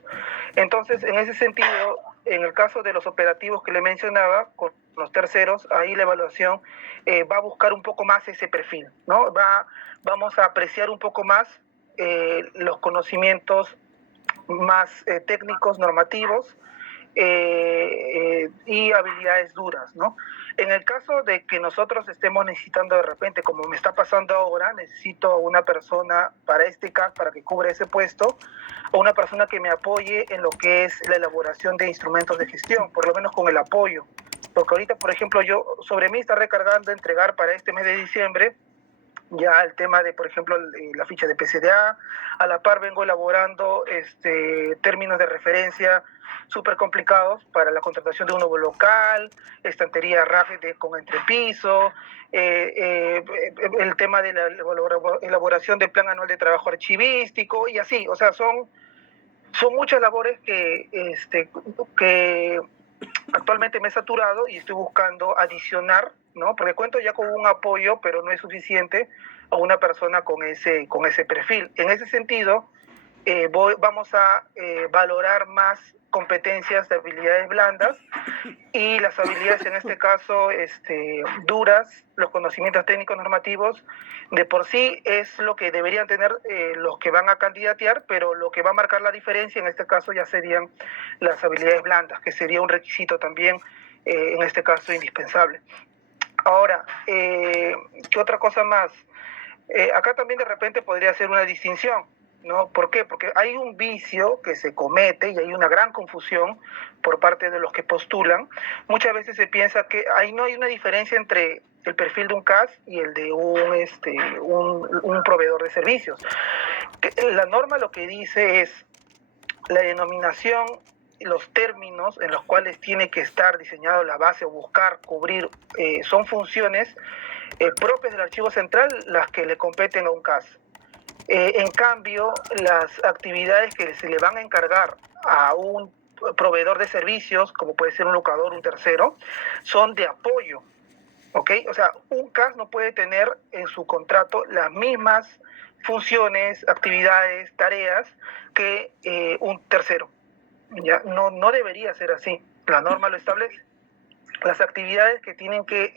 Entonces, en ese sentido, en el caso de los operativos que le mencionaba, con los terceros, ahí la evaluación va a buscar un poco más ese perfil, ¿no? Vamos a apreciar un poco más los conocimientos más técnicos, normativos, y habilidades duras, ¿no? En el caso de que nosotros estemos necesitando de repente, como me está pasando ahora, necesito una persona para este caso, para que cubra ese puesto, o una persona que me apoye en lo que es la elaboración de instrumentos de gestión, por lo menos con el apoyo. Porque ahorita, por ejemplo, sobre mí está recargando entregar para este mes de diciembre ya el tema de, por ejemplo, la ficha de PCDA. A la par vengo elaborando términos de referencia súper complicados para la contratación de un nuevo local, estantería rápida con entrepiso, el tema de la elaboración del plan anual de trabajo archivístico y así. O sea, son muchas labores que actualmente me he saturado y estoy buscando adicionar, ¿no? Porque cuento ya con un apoyo, pero no es suficiente a una persona con ese perfil. En ese sentido, vamos a valorar más competencias de habilidades blandas y las habilidades, en este caso, duras, los conocimientos técnicos normativos, de por sí es lo que deberían tener los que van a candidatear, pero lo que va a marcar la diferencia en este caso ya serían las habilidades blandas, que sería un requisito también, en este caso, indispensable. Ahora, ¿qué otra cosa más? Acá también de repente podría ser una distinción, ¿no? ¿Por qué? Porque hay un vicio que se comete y hay una gran confusión por parte de los que postulan. Muchas veces se piensa que ahí no hay una diferencia entre el perfil de un CAS y el de un proveedor de servicios. La norma lo que dice es la denominación y los términos en los cuales tiene que estar diseñado la base o buscar cubrir son funciones propias del archivo central las que le competen a un CAS. En cambio, las actividades que se le van a encargar a un proveedor de servicios, como puede ser un locador, un tercero, son de apoyo, ¿ok? O sea, un CAS no puede tener en su contrato las mismas funciones, actividades, tareas que un tercero. ¿Ya? No debería ser así. La norma lo establece. las actividades que tienen que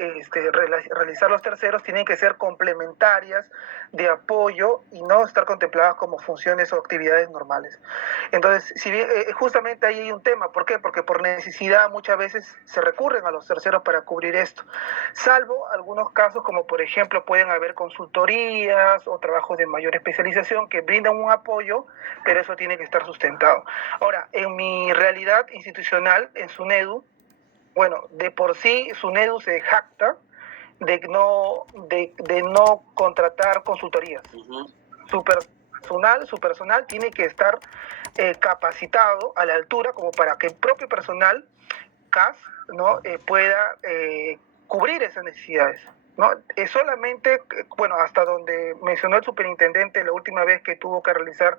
realizar los terceros tienen que ser complementarias, de apoyo, y no estar contempladas como funciones o actividades normales. Entonces, si bien, justamente ahí hay un tema. ¿Por qué? Porque por necesidad muchas veces se recurren a los terceros para cubrir esto, salvo algunos casos como por ejemplo pueden haber consultorías o trabajos de mayor especialización que brindan un apoyo, pero eso tiene que estar sustentado. Ahora, en mi realidad institucional, en SUNEDU, bueno, de por sí SUNEDU se jacta de no contratar consultorías. Su personal tiene que estar capacitado a la altura como para que el propio personal CAS, ¿no? Pueda cubrir esas necesidades, ¿no? Solamente, bueno, hasta donde mencionó el superintendente la última vez que tuvo que realizar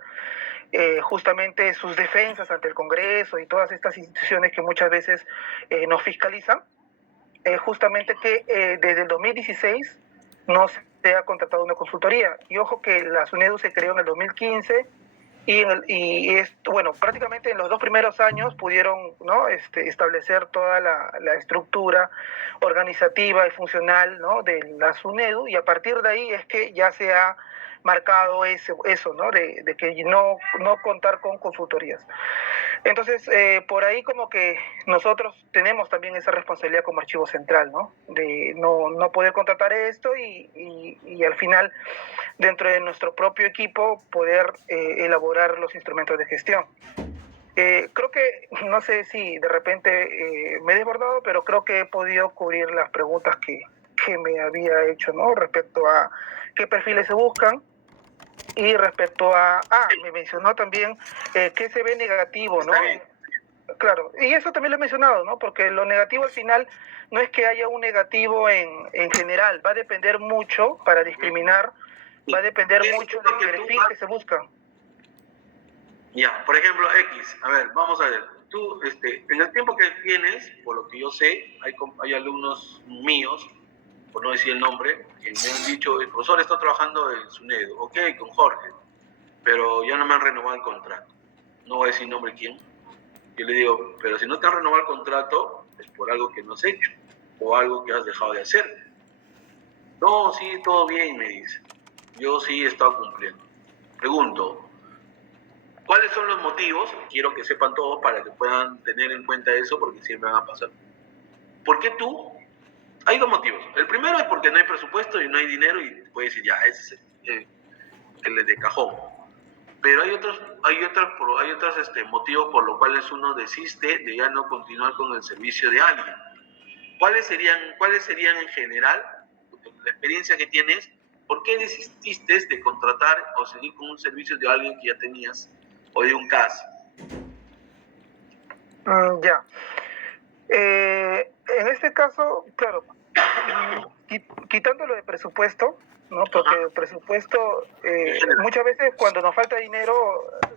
justamente sus defensas ante el Congreso y todas estas instituciones que muchas veces nos fiscalizan, justamente que desde el 2016 no se ha contratado una consultoría. Y ojo que la SUNEDU se creó en el 2015 bueno, prácticamente en los 2 primeros años pudieron, ¿no? Establecer toda la estructura organizativa y funcional, ¿no? De la SUNEDU, y a partir de ahí es que ya se ha marcado eso, ¿no? De que no contar con consultorías. Entonces, por ahí como que nosotros tenemos también esa responsabilidad como archivo central, ¿no? De no poder contratar esto y al final, dentro de nuestro propio equipo, poder elaborar los instrumentos de gestión. Creo que, no sé si de repente me he desbordado, pero creo que he podido cubrir las preguntas que me había hecho, ¿no? Respecto a qué perfiles se buscan, y respecto a... me mencionó también que se ve negativo, ¿no? Claro, y eso también lo he mencionado, ¿no? Porque lo negativo al final no es que haya un negativo en general, va a depender mucho, para discriminar, va a depender mucho del perfil que se busca. Ya, por ejemplo, X, a ver, vamos a ver. Tú, en el tiempo que tienes, por lo que yo sé, hay alumnos míos, por no decir el nombre, que me han dicho, el profesor está trabajando en SUNEDU, ok, con Jorge, pero ya no me han renovado el contrato. No voy a decir nombre quién. Yo le digo, pero si no te han renovado el contrato, es por algo que no has hecho, o algo que has dejado de hacer. No, sí, todo bien, me dice. Yo sí he estado cumpliendo. Pregunto, ¿cuáles son los motivos? Quiero que sepan todos para que puedan tener en cuenta eso, porque siempre van a pasar. ¿Por qué tú? Hay 2 motivos. El primero es porque no hay presupuesto y no hay dinero, y puedes decir, ya, ese es el de cajón. Pero hay otros motivos por los cuales uno desiste de ya no continuar con el servicio de alguien. ¿Cuáles serían en general, la experiencia que tienes, por qué desististe de contratar o seguir con un servicio de alguien que ya tenías, o de un CAS? Ya. En este caso, claro, quitándolo de presupuesto, ¿no? Porque el presupuesto, muchas veces cuando nos falta dinero,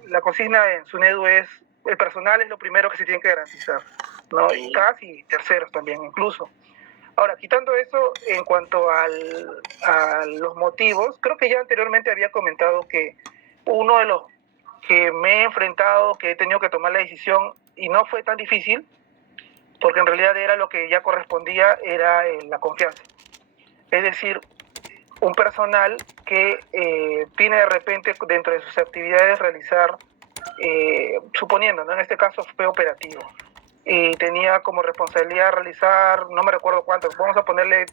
la consigna en SUNEDU es, el personal es lo primero que se tiene que garantizar, ¿no? Y CAS y terceros también incluso. Ahora, quitando eso, en cuanto a los motivos, creo que ya anteriormente había comentado que uno de los que me he enfrentado, que he tenido que tomar la decisión, y no fue tan difícil, porque en realidad era lo que ya correspondía, era la confianza. Es decir, un personal que tiene de repente dentro de sus actividades realizar, suponiendo, ¿no? En este caso fue operativo, y tenía como responsabilidad realizar, no me recuerdo cuántos, vamos a ponerle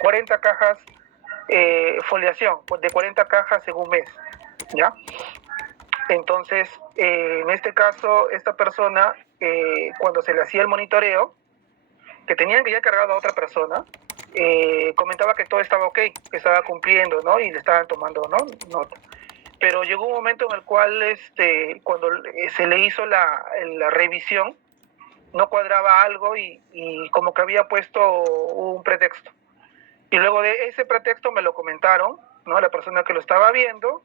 40 cajas, foliación, de 40 cajas en un mes, ¿ya? Entonces, en este caso, esta persona, cuando se le hacía el monitoreo, que tenían que ya cargado a otra persona, comentaba que todo estaba ok, que estaba cumpliendo, ¿no? Y le estaban tomando, ¿no? Nota. Pero llegó un momento en el cual, cuando se le hizo la revisión, no cuadraba algo y como que había puesto un pretexto. Y luego de ese pretexto me lo comentaron, ¿no? La persona que lo estaba viendo,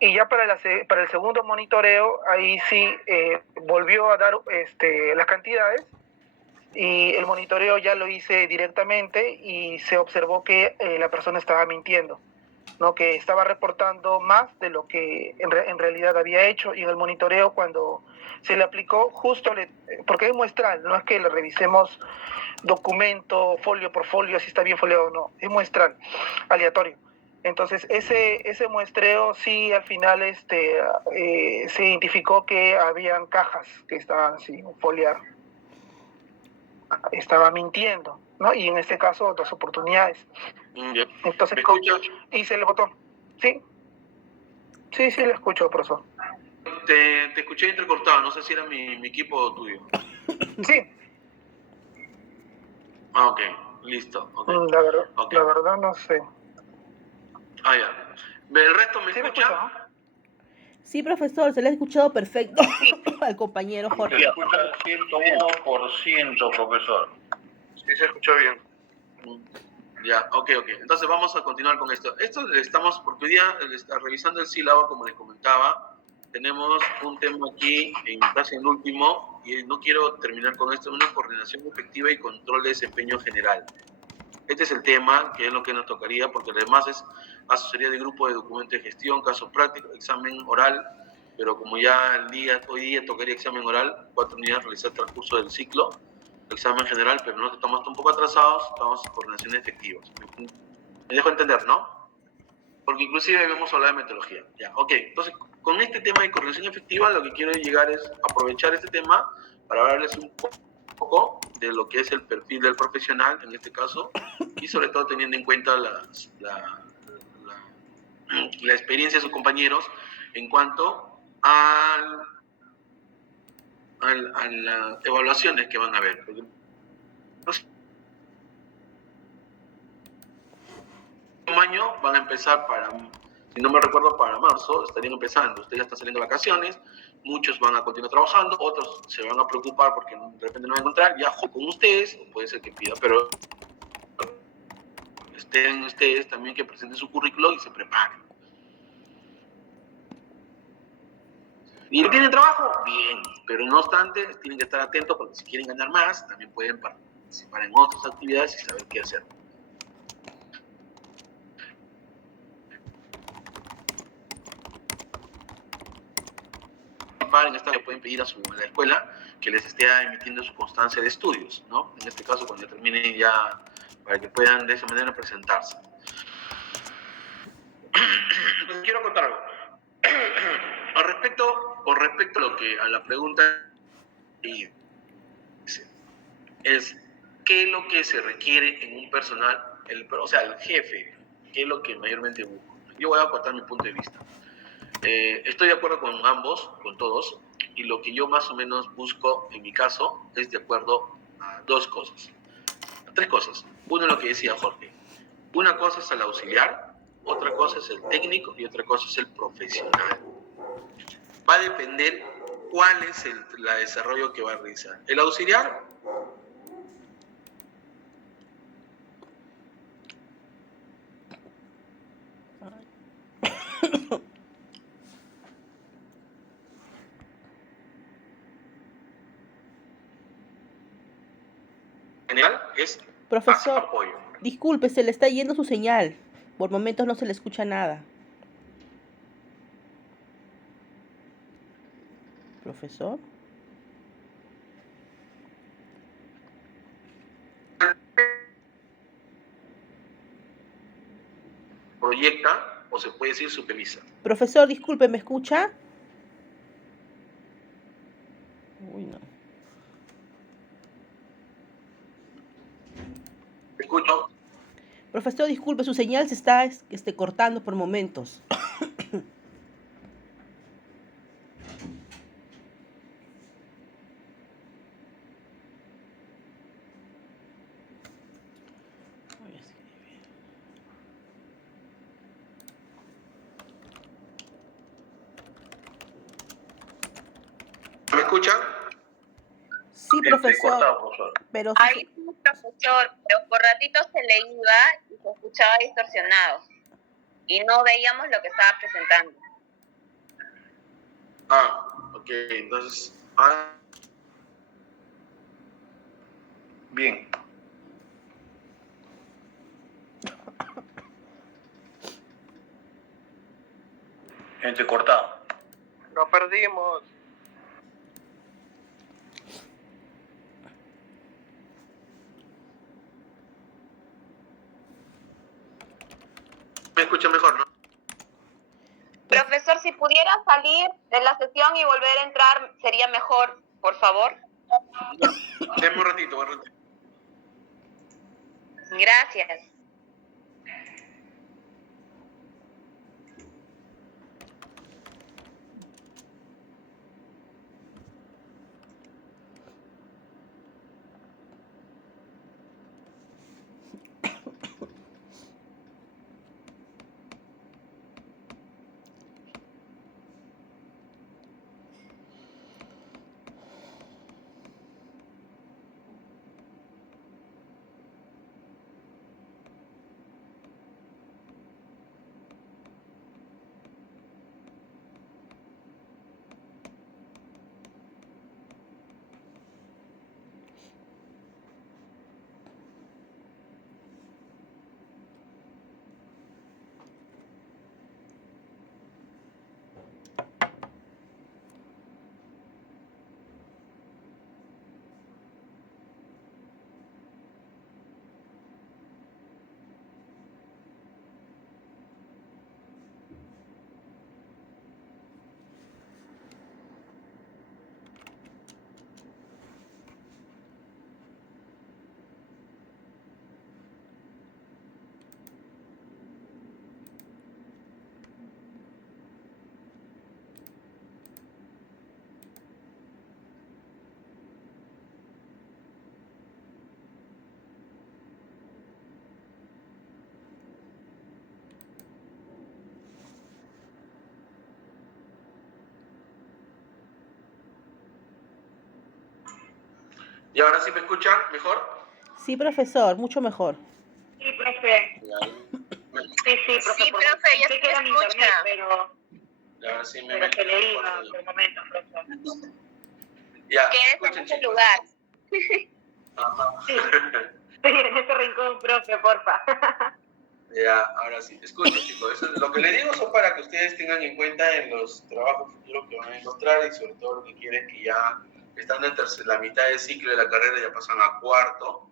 y ya para el segundo monitoreo, ahí sí volvió a dar las cantidades, y el monitoreo ya lo hice directamente y se observó que la persona estaba mintiendo. ¿no? Que estaba reportando más de lo que en realidad había hecho, y en el monitoreo cuando se le aplicó porque es muestral, no es que le revisemos documento, folio por folio, si está bien foliado o no, es muestral, aleatorio. Entonces, ese muestreo sí al final se identificó que habían cajas que estaban sin foliar. Estaba mintiendo, ¿no? Y en este caso, 2 oportunidades. Ya. Entonces, ¿Me escuchas? y se le votó. ¿Sí? Sí, le escucho, profesor. Te escuché entrecortado, no sé si era mi equipo o tuyo. Sí. Ah, ok, listo. Okay. La verdad no sé. Ah, ya. ¿El resto me ¿Sí me escucha? escucha, no? Sí, profesor, se le ha escuchado perfecto al compañero Jorge. Se escucha al 101%, profesor. Sí, se escuchó bien. Ya, ok. Entonces vamos a continuar con esto. Porque hoy día, revisando el sílabo, como les comentaba, tenemos un tema aquí, casi en el último, y no quiero terminar con esto, una coordinación efectiva y control de desempeño general. Este es el tema, que es lo que nos tocaría, porque además es asesoría de grupo de documento de gestión, caso práctico, examen oral, pero como ya hoy día tocaría examen oral, 4 unidades realizar transcurso del ciclo, examen general, pero no estamos un poco atrasados, estamos en coordinación efectiva. Me dejo entender, ¿no? Porque inclusive hemos hablado de metodología. Ya, ok. Entonces, con este tema de coordinación efectiva, lo que quiero llegar es aprovechar este tema para hablarles un poco de lo que es el perfil del profesional, en este caso, y sobre todo teniendo en cuenta la experiencia de sus compañeros en cuanto a las evaluaciones que van a haber. Porque un año van a empezar si no me recuerdo, para marzo, estarían empezando. Ustedes ya están saliendo de vacaciones, muchos van a continuar trabajando, otros se van a preocupar porque de repente no van a encontrar, ya con ustedes, o puede ser que pida, pero estén ustedes también que presenten su currículo y se preparen. ¿Y no tienen trabajo? Bien, pero no obstante, tienen que estar atentos porque si quieren ganar más, también pueden participar en otras actividades y saber qué hacer. En esta le pueden pedir a la escuela que les esté emitiendo su constancia de estudios, ¿no? En este caso, cuando terminen ya, para que puedan de esa manera presentarse. Quiero contar algo. Con respecto a la pregunta es qué es lo que se requiere en un personal, el jefe, qué es lo que mayormente busco. Yo voy a contar mi punto de vista. Estoy de acuerdo con ambos, con todos, y lo que yo más o menos busco en mi caso es de acuerdo a 3 cosas. Uno es lo que decía Jorge. Una cosa es el auxiliar, otra cosa es el técnico y otra cosa es el profesional. Va a depender cuál es el desarrollo que va a realizar. El auxiliar general es Profesor, apoyo. disculpe, se le está yendo su señal. Por momentos no se le escucha nada. Profesor. Proyecta o se puede decir supervisa. Profesor, disculpe, ¿me escucha? Uy, no. Escucho. Profesor, disculpe, su señal se está cortando por momentos. ¿Me escuchan? Sí, profesor. Cortado, profesor. Pero Ahí sí, profesor, pero por ratito se le iba y se escuchaba distorsionado. Y no veíamos lo que estaba presentando. Ah, ok, entonces. Bien. Entrecortado. Lo perdimos. Me escucha mejor, ¿no? Profesor, si pudiera salir de la sesión y volver a entrar, sería mejor, por favor. Deme un ratito, un ratito. Gracias. ¿Y ahora sí me escuchan mejor? Sí, profesor, mucho mejor. Sí, profe. Sí, profe. Sí, profe, ya Pensé se que era mi internet, escucha. pero Sí, me se le iba por momentos, profe. Ya, Quédese en escuchen, ese chicos. lugar. Ajá. Sí, en ese rincón, profe, porfa. Ya, ahora sí. Escuchen, chicos. Lo que les digo son para que ustedes tengan en cuenta en los trabajos futuros que van a encontrar y sobre todo lo que quieren que ya estando en la mitad del ciclo de la carrera ya pasan a cuarto.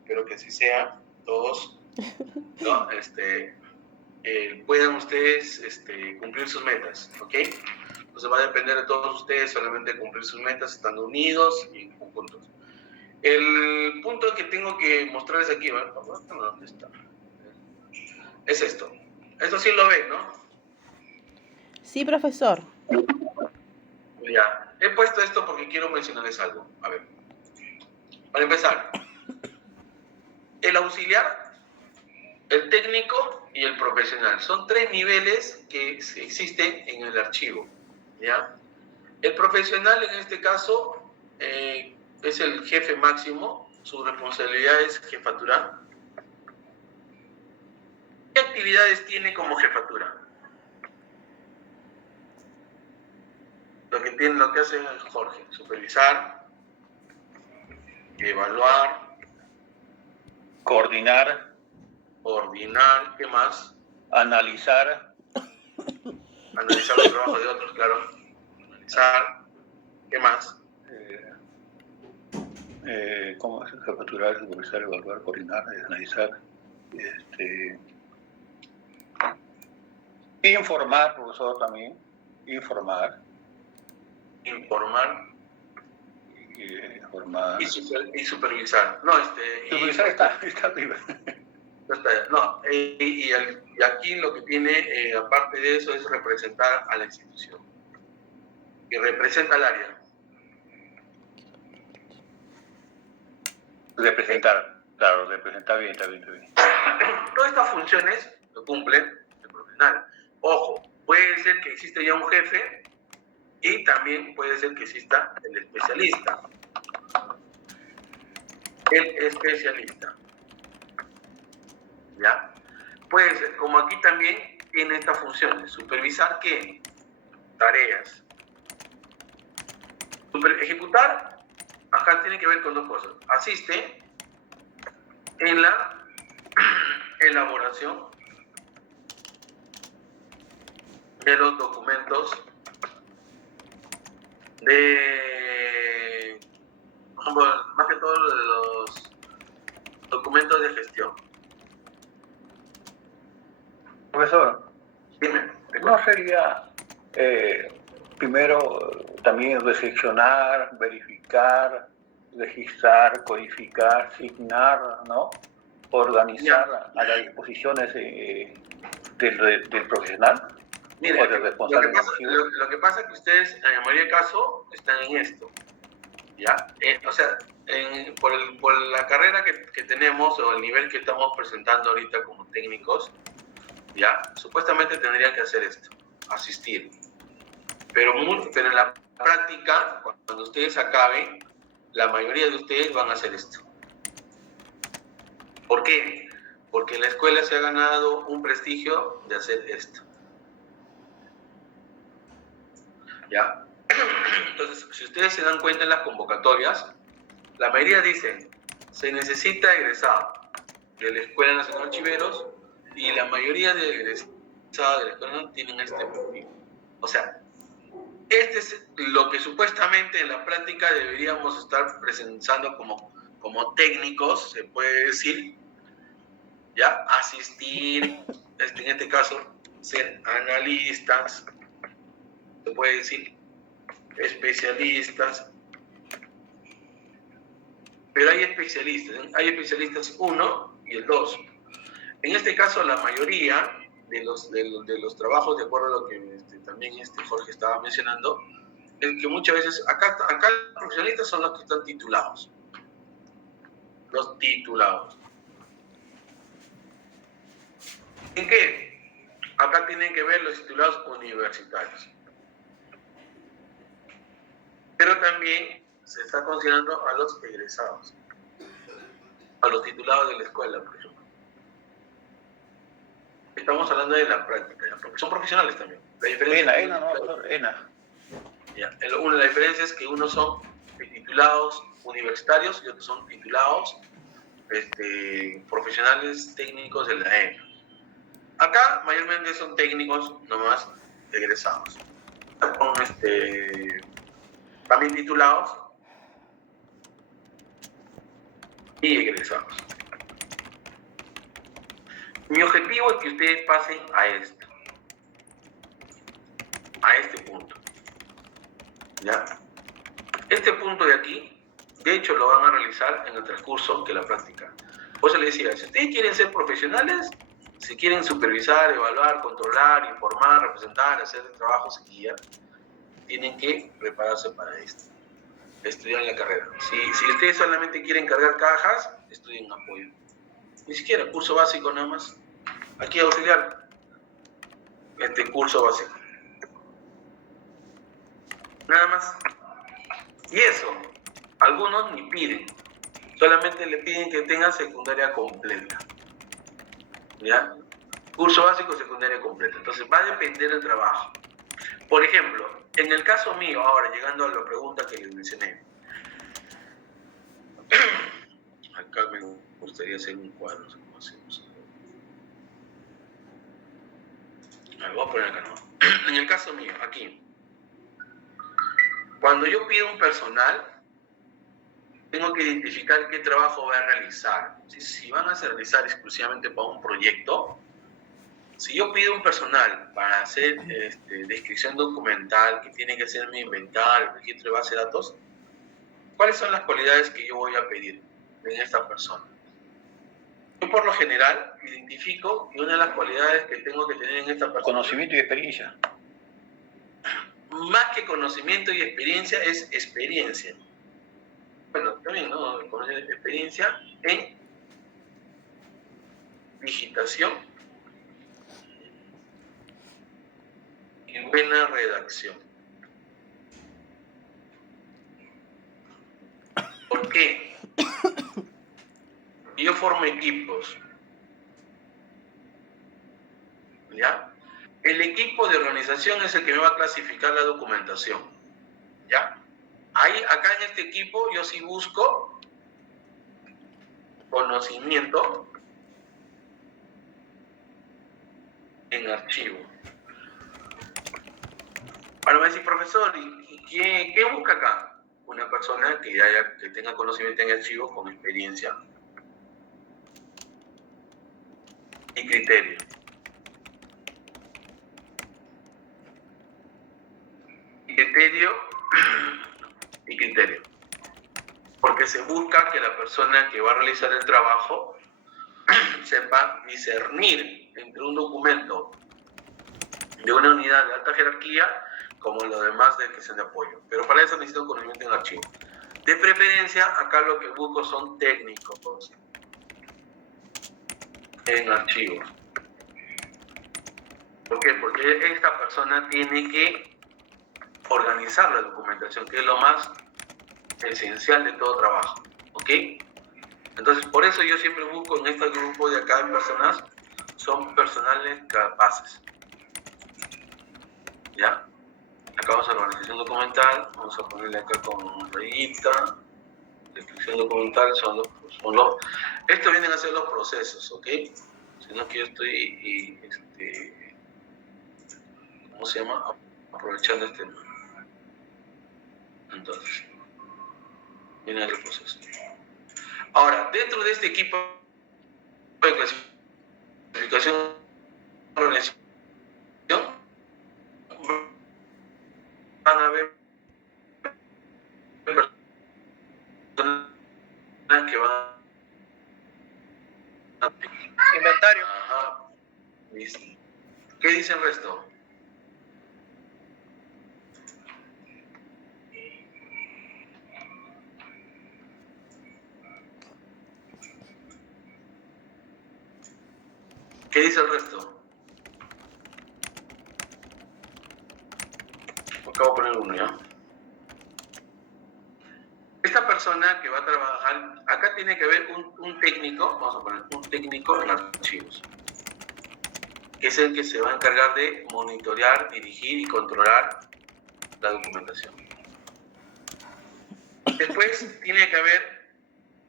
Espero que así sea, todos, ¿no? Puedan ustedes cumplir sus metas, ¿ok? Entonces va a depender de todos ustedes solamente cumplir sus metas estando unidos y juntos. El punto que tengo que mostrarles aquí, ¿vale? ¿Dónde está? Es esto. Esto sí lo ven, ¿no? Sí, profesor. Ya. He puesto esto porque quiero mencionarles algo. A ver. Para empezar, el auxiliar, el técnico y el profesional. Son tres niveles que existen en el archivo, ¿ya? El profesional, en este caso, es el jefe máximo. Su responsabilidad es jefaturar. ¿Qué actividades tiene como jefatura? Lo que hace Jorge, supervisar, evaluar, Coordinar, ¿qué más? analizar, Analizar los trabajos de otros, claro. Analizar, ¿qué más? ¿Cómo es? Capturar, supervisar, evaluar, coordinar, analizar, informar, profesor, también, informar, Informar informar. y supervisar. No, Supervisar está arriba. No, y aquí lo que tiene, aparte de eso, es representar a la institución. Y representa al área. Representar, claro, representar bien, está bien. Todas estas funciones lo cumple el profesional. Ojo, puede ser que exista ya un jefe y también puede ser que exista el especialista. El especialista. ¿Ya? Puede ser, como aquí también tiene estas funciones. Supervisar, ¿qué? Tareas. Ejecutar, acá tiene que ver con dos cosas. Asiste en la elaboración de los documentos de, por ejemplo, más que todo de los documentos de gestión. Profesor, Dime. ¿no sería primero también recepcionar, verificar, registrar, codificar, signar, ¿no? Organizar a las disposiciones del profesional Mire, o del responsable administrativo? lo que pasa es que ustedes, en la mayoría de casos, están en esto, ¿ya? O sea, por la carrera que tenemos o el nivel que estamos presentando ahorita como técnicos, ¿ya? Supuestamente tendrían que hacer esto, asistir. Pero en la práctica, cuando ustedes acaben, la mayoría de ustedes van a hacer esto. ¿Por qué? Porque la escuela se ha ganado un prestigio de hacer esto. ¿Ya? Entonces, si ustedes se dan cuenta en las convocatorias, la mayoría dicen, se necesita egresado de la Escuela Nacional de Archiveros y la mayoría de egresados de la escuela tienen este perfil. O sea, este es lo que supuestamente en la práctica deberíamos estar presentando como técnicos, se puede decir, ¿ya? Asistir, en este caso, ser analistas, se puede decir especialistas, pero hay especialistas 1 y el 2. En este caso, la mayoría de los trabajos, de acuerdo a lo que también Jorge estaba mencionando, es que muchas veces, acá los profesionalistas son los que están titulados. Los titulados. ¿En qué? Acá tienen que ver los titulados universitarios. Pero también se está considerando a los egresados, a los titulados de la escuela, por ejemplo. Estamos hablando de la práctica, ¿ya? Porque son profesionales también. La diferencia la diferencia es que unos son titulados universitarios y otros son titulados profesionales técnicos de la ENA. Acá mayormente son técnicos nomás egresados. Son también titulados y egresados. Mi objetivo es que ustedes pasen a este punto. ¿Ya? Este punto de aquí, de hecho, lo van a realizar en el transcurso de la práctica. Por eso les decía, si ustedes quieren ser profesionales, si quieren supervisar, evaluar, controlar, informar, representar, hacer trabajos y guía, tienen que prepararse para esto, estudiar la carrera. Si ustedes solamente quieren cargar cajas, estudien apoyo. Ni siquiera curso básico nada más. Aquí auxiliar, curso básico. Nada más. Y eso, algunos ni piden. Solamente le piden que tengan secundaria completa. ¿Ya? Curso básico, secundaria completa. Entonces va a depender del trabajo. Por ejemplo, en el caso mío, ahora llegando a la pregunta que les mencioné. Acá me gustaría hacer un cuadro. ¿Cómo hacemos? Lo voy a poner acá, ¿no? En el caso mío, aquí. Cuando yo pido un personal, tengo que identificar qué trabajo va a realizar. Si van a realizar exclusivamente para un proyecto, si yo pido un personal para hacer descripción documental, que tiene que hacer mi inventario, registro de base de datos, ¿cuáles son las cualidades que yo voy a pedir en esta persona? Yo por lo general identifico que una de las cualidades que tengo que tener en esta persona... Conocimiento y experiencia. Más que conocimiento y experiencia, es experiencia. Bueno, también, ¿no? Experiencia en digitación y buena redacción. ¿Por qué? Yo formo equipos. ¿Ya? El equipo de organización es el que me va a clasificar la documentación. ¿Ya? Acá en este equipo yo sí busco conocimiento en archivo. Ahora me decís, profesor, ¿y qué busca acá? Una persona que tenga conocimiento en archivos con experiencia y criterio. Y criterio. Porque se busca que la persona que va a realizar el trabajo sepa discernir entre un documento de una unidad de alta jerarquía como los demás de que sean de apoyo. Pero para eso necesito conocimiento en archivo. De preferencia, acá lo que busco son técnicos en archivos. ¿Por qué? Porque esta persona tiene que organizar la documentación, que es lo más esencial de todo trabajo. ¿Ok? Entonces, por eso yo siempre busco en este grupo de acá de personas, son personales capaces. ¿Ya? Acá vamos a la organización documental, vamos a ponerle acá con rayita, descripción documental, estos vienen a ser los procesos, ¿ok? Si no que yo estoy, ¿cómo se llama? Aprovechando este. Entonces, viene el proceso. Ahora, dentro de este equipo de clasificación, van a haber personas que van a... Inventario. Ajá. Listo. ¿Qué dice el resto? ¿Qué dice el resto? Acabo de poner uno ya. Esta persona que va a trabajar, acá tiene que haber un técnico, vamos a poner un técnico en archivos, que es el que se va a encargar de monitorear, dirigir y controlar la documentación. Después tiene que haber,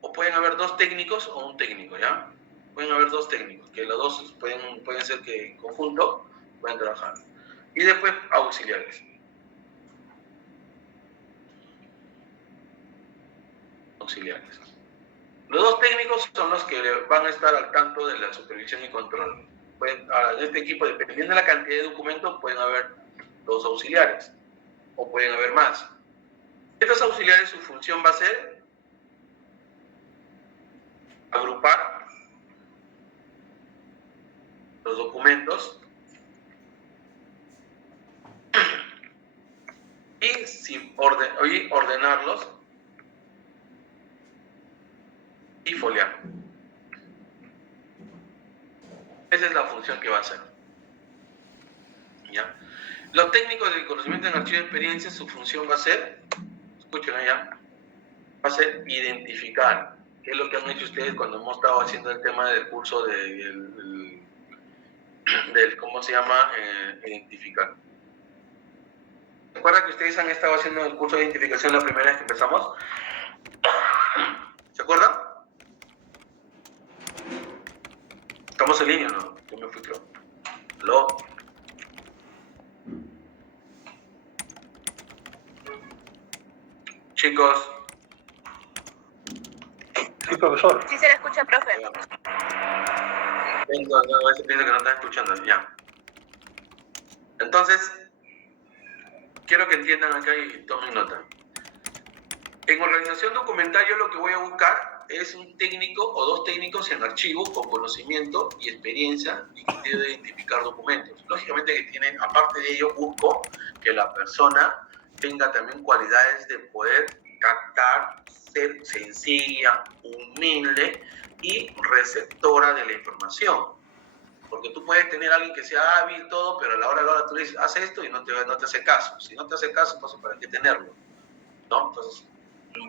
o pueden haber dos técnicos o un técnico, ¿ya? Pueden haber dos técnicos, que los dos pueden ser que en conjunto pueden trabajar. Y después auxiliares. Auxiliares. Los dos técnicos son los que van a estar al tanto de la supervisión y control. Ahora, en este equipo, dependiendo de la cantidad de documentos, pueden haber dos auxiliares o pueden haber más. Estos auxiliares, su función va a ser agrupar los documentos y ordenarlos y foliar. Esa es la función que va a hacer. ¿Ya? Los técnicos del conocimiento en archivo de experiencia, su función va a ser, escuchen allá, va a ser identificar, que es lo que han hecho ustedes cuando hemos estado haciendo el tema del curso del ¿cómo se llama? Identificar. ¿Recuerdan que ustedes han estado haciendo el curso de identificación la primera vez que empezamos? ¿Se acuerdan? ¿Estamos en línea o no? Yo me fui, creo. ¿Aló? Chicos. Sí, profesor. Sí se le escucha, profe. A veces pienso que no están escuchando. Ya. Entonces, quiero que entiendan acá y tomen nota. En organización documental yo lo que voy a buscar es un técnico o dos técnicos en archivos con conocimiento y experiencia y criterio de identificar documentos. Lógicamente que tienen, aparte de ello, busco que la persona tenga también cualidades de poder captar, ser sencilla, humilde y receptora de la información. Porque tú puedes tener a alguien que sea hábil todo, pero a la hora tú le dices, haz esto y no te hace caso. Si no te hace caso, entonces ¿para qué tenerlo? ¿No? Entonces,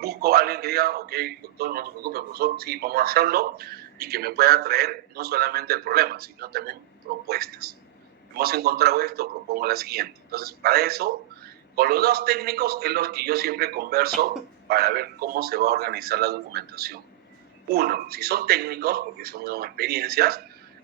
busco a alguien que diga, ok, doctor, no se preocupe, profesor, sí, vamos a hacerlo, y que me pueda traer no solamente el problema, sino también propuestas. Hemos encontrado esto, propongo la siguiente. Entonces, para eso, con los dos técnicos es los que yo siempre converso para ver cómo se va a organizar la documentación. Uno, si son técnicos, porque son experiencias,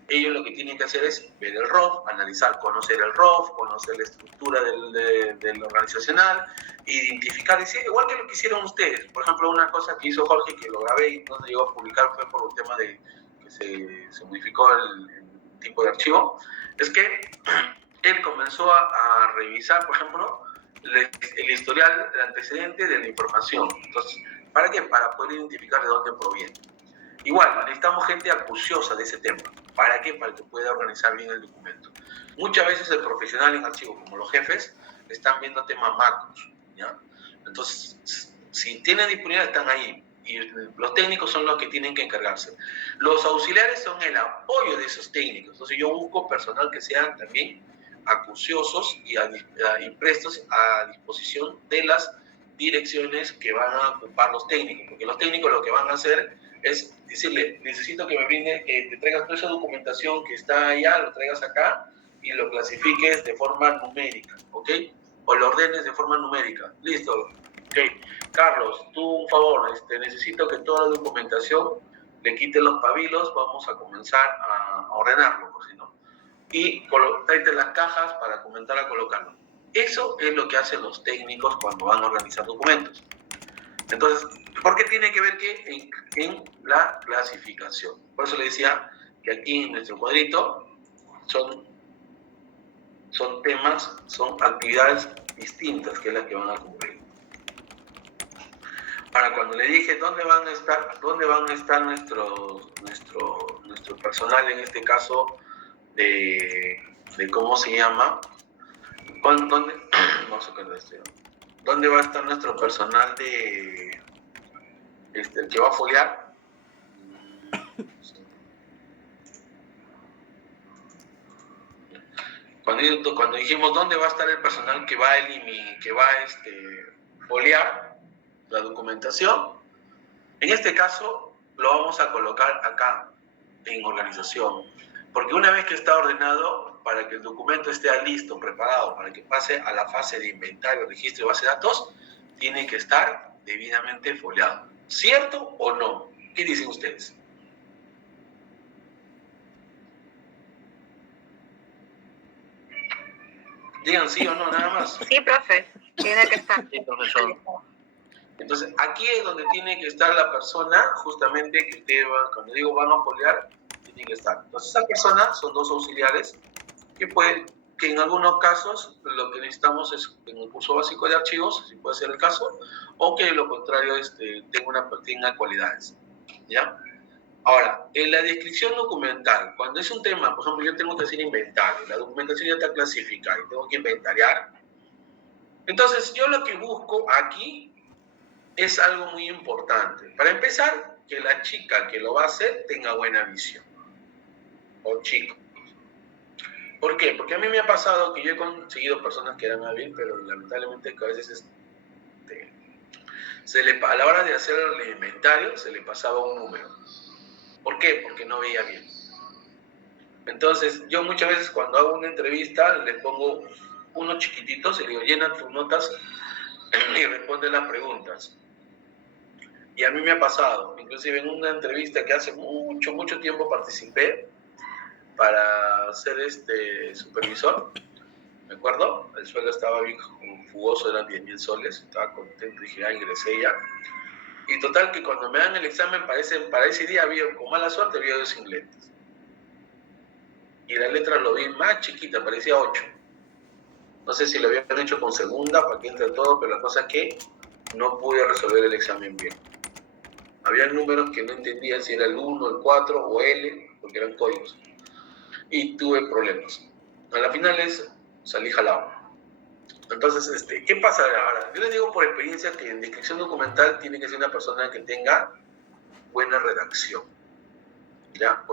ellos lo que tienen que hacer es ver el ROF, analizar, conocer el ROF, conocer la estructura del organizacional, identificar, igual que lo que hicieron ustedes. Por ejemplo, una cosa que hizo Jorge, que lo grabé y no se llegó a publicar, fue por un tema de que se modificó el tipo de archivo, es que él comenzó a revisar, por ejemplo, el historial, el antecedente de la información. Entonces, ¿para qué? Para poder identificar de dónde proviene. Igual, necesitamos gente acuciosa de ese tema. ¿Para qué? Para que pueda organizar bien el documento. Muchas veces el profesional en archivos, como los jefes, están viendo temas macros, ¿ya? Entonces, si tienen disponibilidad, están ahí. Y los técnicos son los que tienen que encargarse. Los auxiliares son el apoyo de esos técnicos. Entonces, yo busco personal que sean también acuciosos y prestos a disposición de las direcciones que van a ocupar los técnicos. Porque los técnicos lo que van a hacer es decirle, necesito que me brinde, que te traigas toda esa documentación que está allá, lo traigas acá y lo clasifiques de forma numérica, ¿ok? O lo ordenes de forma numérica. Listo. Ok. Carlos, tú un favor, necesito que toda la documentación le quite los pabilos, vamos a comenzar a ordenarlo, por si no. Y tráete las cajas para comenzar a colocarlo. Eso es lo que hacen los técnicos cuando van a organizar documentos. Entonces, ¿por qué tiene que ver que en la clasificación? Por eso le decía que aquí en nuestro cuadrito son temas, son actividades distintas que es las que van a cumplir. Ahora, cuando le dije dónde van a estar nuestro personal, en este caso de ¿cómo se llama? ¿Dónde? Vamos a sacar esto. ¿Dónde va a estar nuestro personal el que va a foliar? Cuando dijimos dónde va a estar el personal que va a foliar la documentación, en este caso lo vamos a colocar acá en organización, porque una vez que está ordenado, para que el documento esté listo, preparado, para que pase a la fase de inventario, registro y base de datos, tiene que estar debidamente foliado. ¿Cierto o no? ¿Qué dicen ustedes? Digan sí o no, nada más. Sí, profe, tiene que estar. Sí, profesor. Entonces, aquí es donde tiene que estar la persona, justamente, cuando digo van a foliar, tiene que estar. Entonces, esa persona son dos auxiliares que en algunos casos lo que necesitamos es en el curso básico de archivos, si puede ser el caso, o que lo contrario tenga cualidades, ¿ya? Ahora, en la descripción documental, cuando es un tema, por ejemplo, yo tengo que hacer inventario, la documentación ya está clasificada y tengo que inventariar, entonces yo lo que busco aquí es algo muy importante. Para empezar, que la chica que lo va a hacer tenga buena visión, o chico. ¿Por qué? Porque a mí me ha pasado que yo he conseguido personas que eran hábiles, pero lamentablemente que a veces a la hora de hacer el inventario se le pasaba un número. ¿Por qué? Porque no veía bien. Entonces, yo muchas veces cuando hago una entrevista le pongo unos chiquititos y le digo, llena tus notas y responde las preguntas. Y a mí me ha pasado, inclusive en una entrevista que hace mucho tiempo participé, para ser supervisor, ¿me acuerdo? El sueldo estaba bien jugoso, eran 10.000 soles, estaba contento, dije, ingresé ya. Y total que cuando me dan el examen, para ese día, con mala suerte, había 2 sin lentes. Y la letra lo vi más chiquita, parecía 8. No sé si lo habían hecho con segunda, para que entre todo, pero la cosa es que no pude resolver el examen bien. Había números que no entendía si era el 1, el 4 o L, porque eran códigos. Y tuve problemas. A la final salí jalado. Entonces, ¿qué pasa ahora? Yo les digo por experiencia que en descripción documental tiene que ser una persona que tenga buena redacción, ¿ya?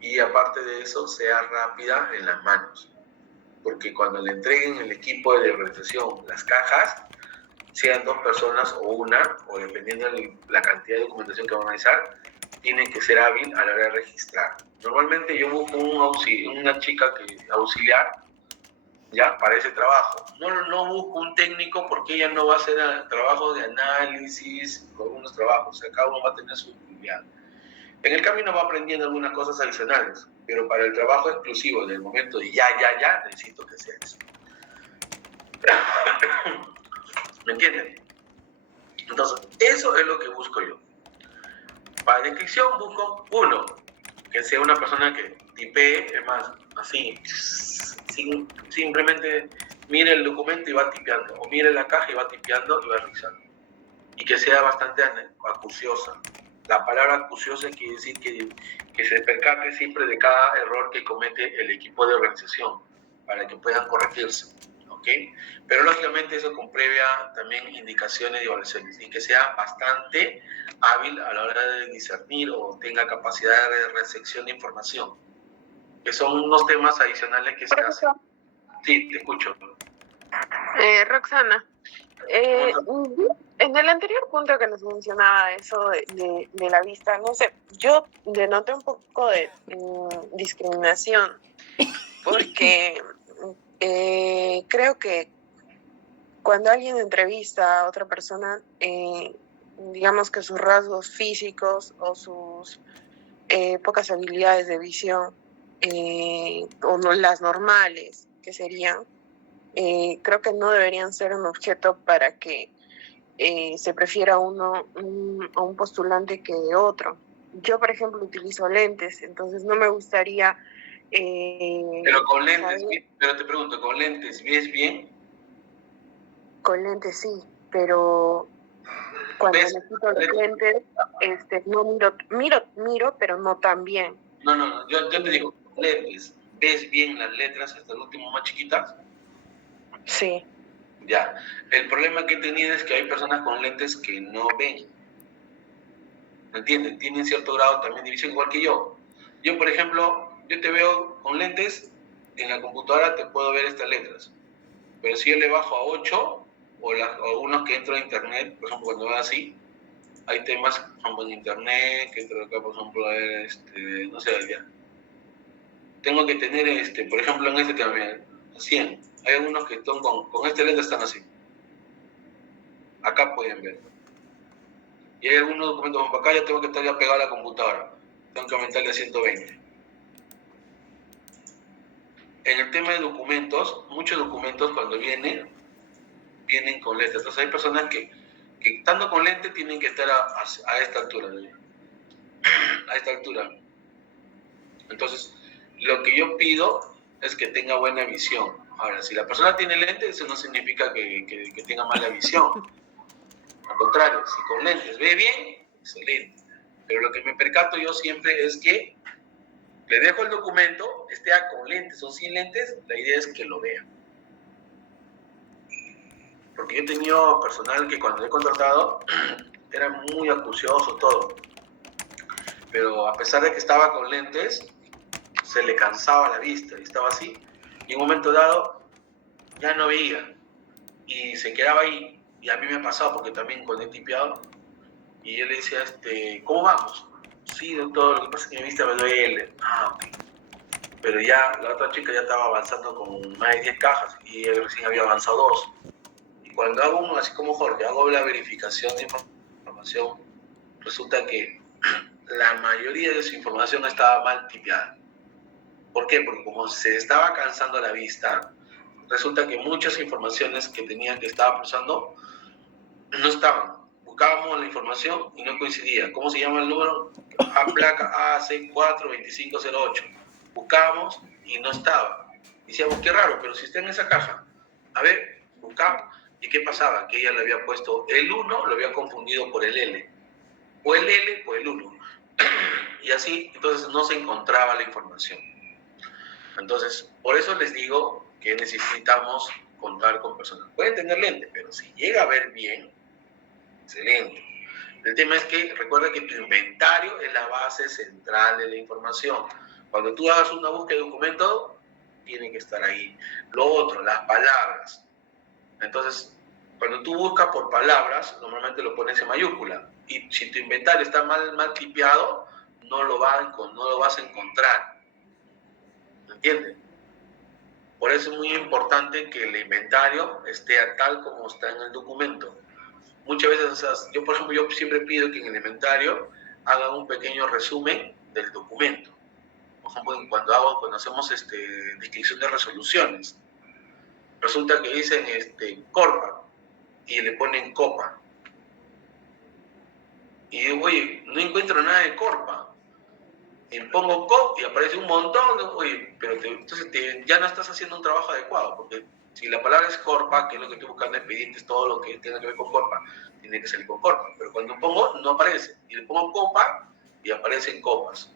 Y aparte de eso, sea rápida en las manos. Porque cuando le entreguen el equipo de organización las cajas, sean 2 personas o una, o dependiendo de la cantidad de documentación que van a analizar, tienen que ser hábil a la hora de registrar. Normalmente yo busco una chica auxiliar, ¿ya? Para ese trabajo. No busco un técnico porque ella no va a hacer trabajo de análisis, algunos trabajos, o sea, cada uno va a tener su actividad. En el camino va aprendiendo algunas cosas adicionales, pero para el trabajo exclusivo del momento de ya, necesito que sea eso. ¿Me entienden? Entonces, eso es lo que busco yo. Para descripción busco, uno, que sea una persona que tipee, es más, así, simplemente mire el documento y va tipeando, o mire la caja y va tipeando y va revisando. Y que sea bastante acuciosa. La palabra acuciosa quiere decir que se percate siempre de cada error que comete el equipo de organización, para que puedan corregirse. ¿Ok? Pero lógicamente eso con previa también indicaciones y evaluaciones, y que sea bastante hábil a la hora de discernir o tenga capacidad de recepción de información, que son unos temas adicionales que se hacen. Sí, te escucho. Roxana, en el anterior punto que nos mencionaba eso de la vista, no sé, yo denoté un poco de discriminación, porque creo que cuando alguien entrevista a otra persona, digamos que sus rasgos físicos o sus pocas habilidades de visión, o no, las normales que serían, creo que no deberían ser un objeto para que se prefiera a un postulante que otro. Yo, por ejemplo, utilizo lentes, entonces no me gustaría... pero con lentes, pero te pregunto, ¿con lentes ves bien? Con lentes sí, pero cuando me quito los lentes, no miro, pero no tan bien. No, yo te digo, lentes, ¿ves bien las letras hasta el último más chiquitas? Sí. Ya, el problema que he tenido es que hay personas con lentes que no ven. ¿Me entienden? Tienen cierto grado también de visión, igual que yo. Yo, por ejemplo, yo te veo con lentes, en la computadora te puedo ver estas letras. Pero si yo le bajo a 8, o algunos que entro a internet, por ejemplo, cuando veo así, hay temas, por ejemplo, en internet, que entro acá, por ejemplo, a ver, no sé, ya. Tengo que tener, por ejemplo, en este tema, mira, 100. Hay algunos que están con este lente están así. Acá pueden ver. Y hay algunos documentos, como acá ya tengo que estar ya pegado a la computadora. Tengo que aumentarle a 120. En el tema de documentos, muchos documentos cuando vienen con lentes. Entonces hay personas que estando con lente tienen que estar a esta altura. A esta altura. Entonces, lo que yo pido es que tenga buena visión. Ahora, si la persona tiene lentes, eso no significa que tenga mala visión. Al contrario, si con lentes ve bien, excelente. Pero lo que me percato yo siempre es que le dejo el documento, esté con lentes o sin lentes, la idea es que lo vea. Porque yo he tenido personal que cuando he contratado era muy acucioso todo. Pero a pesar de que estaba con lentes, se le cansaba la vista y estaba así. Y en un momento dado ya no veía y se quedaba ahí. Y a mí me ha pasado porque también cuando he tipeado y yo le decía, ¿cómo vamos? Sí, doctor, lo que pasa es que mi vista me duele. Ok. Pero ya la otra chica ya estaba avanzando con más de 10 cajas y él recién había avanzado 2. Y cuando hago uno, así como Jorge, hago la verificación de información, resulta que la mayoría de su información estaba mal tipeada. ¿Por qué? Porque como se estaba cansando la vista, resulta que muchas informaciones que tenía que estaba procesando no estaban. Buscábamos la información y no coincidía. ¿Cómo se llama el número? Placa AC42508. Buscábamos y no estaba. Decíamos, qué raro, pero si está en esa caja. A ver, buscamos. ¿Y qué pasaba? Que ella le había puesto el 1, lo había confundido por el L. O el L por el 1. Y así, entonces no se encontraba la información. Entonces, por eso les digo que necesitamos contar con personas. Pueden tener lente, pero si llega a ver bien, excelente. El tema es que recuerda que tu inventario es la base central de la información. Cuando tú hagas una búsqueda de documento, tiene que estar ahí. Lo otro, las palabras. Entonces, cuando tú buscas por palabras, normalmente lo pones en mayúscula. Y si tu inventario está mal tipeado, no lo vas a encontrar. ¿Entienden? Por eso es muy importante que el inventario esté tal como está en el documento. Muchas veces, yo por ejemplo, yo siempre pido que en el inventario hagan un pequeño resumen del documento. Por ejemplo, cuando hacemos descripción de resoluciones, resulta que dicen Corpa y le ponen Copa. Y digo, oye, no encuentro nada de Corpa. Y pongo COP y aparece un montón. Oye, pero entonces ya no estás haciendo un trabajo adecuado, porque si la palabra es Corpa, que es lo que estoy buscando en expedientes, todo lo que tenga que ver con Corpa, tiene que salir con Corpa. Pero cuando pongo, no aparece. Y le pongo Copa y aparecen copas.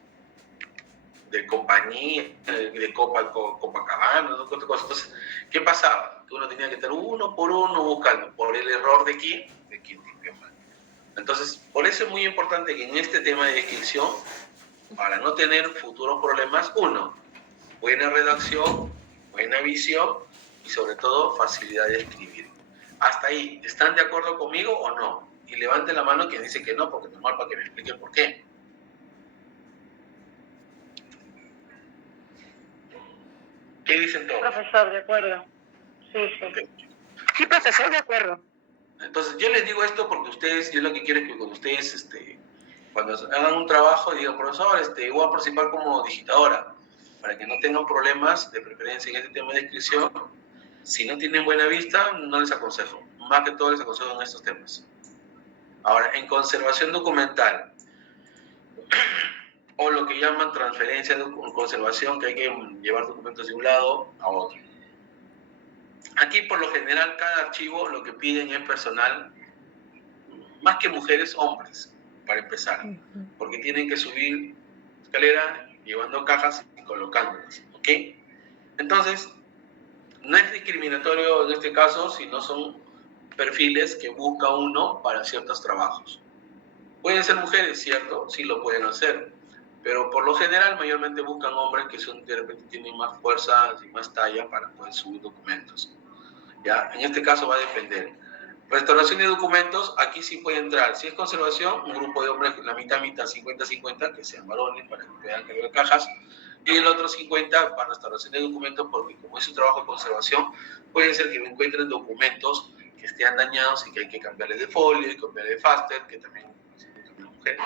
De compañía, de Copacabana, ¿no? Entonces, ¿qué pasaba? Que uno tenía que estar uno por uno buscando, por el error de quién escribió mal. Entonces, por eso es muy importante que en este tema de descripción, para no tener futuros problemas, uno, buena redacción, buena visión y sobre todo facilidad de escribir. Hasta ahí, ¿están de acuerdo conmigo o no? Y levante la mano quien dice que no, porque normal para que me explique por qué. ¿Qué dicen todos? Profesor, de acuerdo. Sí. Okay. Sí, profesor, de acuerdo. Entonces, yo les digo esto porque yo lo que quiero es que cuando ustedes, cuando hagan un trabajo, digan, profesor, voy a participar como digitadora, para que no tengan problemas de preferencia en este tema de descripción. Si no tienen buena vista, no les aconsejo. Más que todo les aconsejo en estos temas. Ahora, en conservación documental, o lo que llaman transferencia de conservación, que hay que llevar documentos de un lado a otro. Aquí, por lo general, cada archivo lo que piden es personal, más que mujeres, hombres, para empezar, porque tienen que subir escalera llevando cajas y colocándolas, ¿ok? Entonces, no es discriminatorio en este caso, sino son perfiles que busca uno para ciertos trabajos. Pueden ser mujeres, ¿cierto? Sí lo pueden hacer, pero por lo general mayormente buscan hombres que de repente tienen más fuerza y más talla para poder subir documentos. ¿Ya? En este caso va a depender. Restauración de documentos, aquí sí puede entrar. Si es conservación, un grupo de hombres, la mitad, 50-50, que sean varones para que puedan cargar cajas, y el otro 50 para restauración de documentos, porque como es un trabajo de conservación, puede ser que encuentren documentos que estén dañados y que hay que cambiarles de folio y cambiarles de faster, que también es una mujer.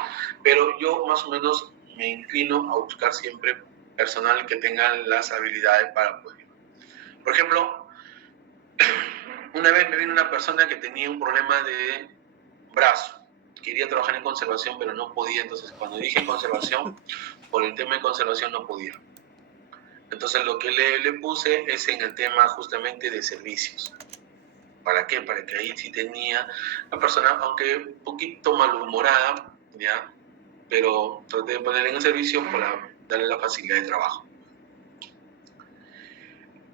Pero yo más o menos me inclino a buscar siempre personal que tenga las habilidades para poder. Por ejemplo, una vez me vino una persona que tenía un problema de brazo. Quería trabajar en conservación, pero no podía. Entonces, cuando dije conservación, por el tema de conservación no podía. Entonces, lo que le puse es en el tema justamente de servicios. ¿Para qué? Para que ahí sí tenía la persona, aunque un poquito malhumorada, ¿ya? Pero traté de ponerle en el servicio para darle la facilidad de trabajo.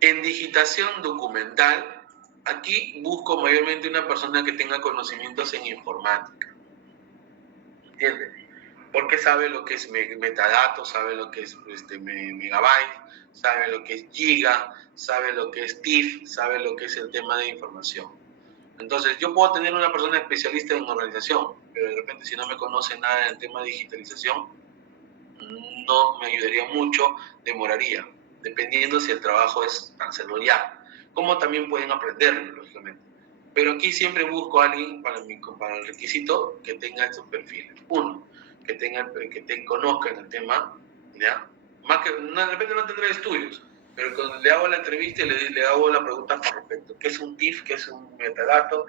En digitación documental, aquí busco mayormente una persona que tenga conocimientos en informática. ¿Entiendes? Porque sabe lo que es metadatos, sabe lo que es megabyte, sabe lo que es giga, sabe lo que es TIFF, sabe lo que es el tema de información. Entonces, yo puedo tener una persona especialista en organización, pero de repente si no me conoce nada del tema de digitalización, no me ayudaría mucho, demoraría, dependiendo si el trabajo es para hacerlo ya. Como también pueden aprenderlo, lógicamente. Pero aquí siempre busco a alguien para el requisito que tenga estos perfiles. Uno, que conozca en el tema, ¿ya? Más que, de repente no tendrá estudios, pero cuando le hago la entrevista y le hago la pregunta con respecto, ¿qué es un TIFF? ¿Qué es un metadato?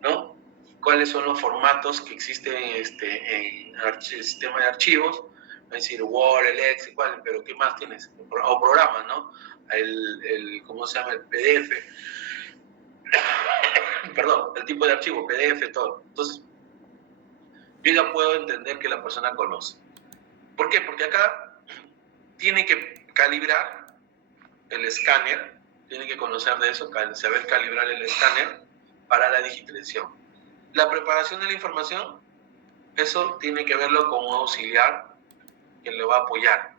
¿No? ¿Cuáles son los formatos que existen en el sistema de archivos? Es decir, Word, el Excel, pero ¿qué más tienes? O programas, ¿no? ¿Cómo se llama? El PDF. Perdón, el tipo de archivo, PDF, todo. Entonces, yo ya puedo entender que la persona conoce. ¿Por qué? Porque acá tiene que calibrar el escáner, tiene que conocer de eso, saber calibrar el escáner para la digitalización. La preparación de la información, eso tiene que verlo con un auxiliar que le va a apoyar.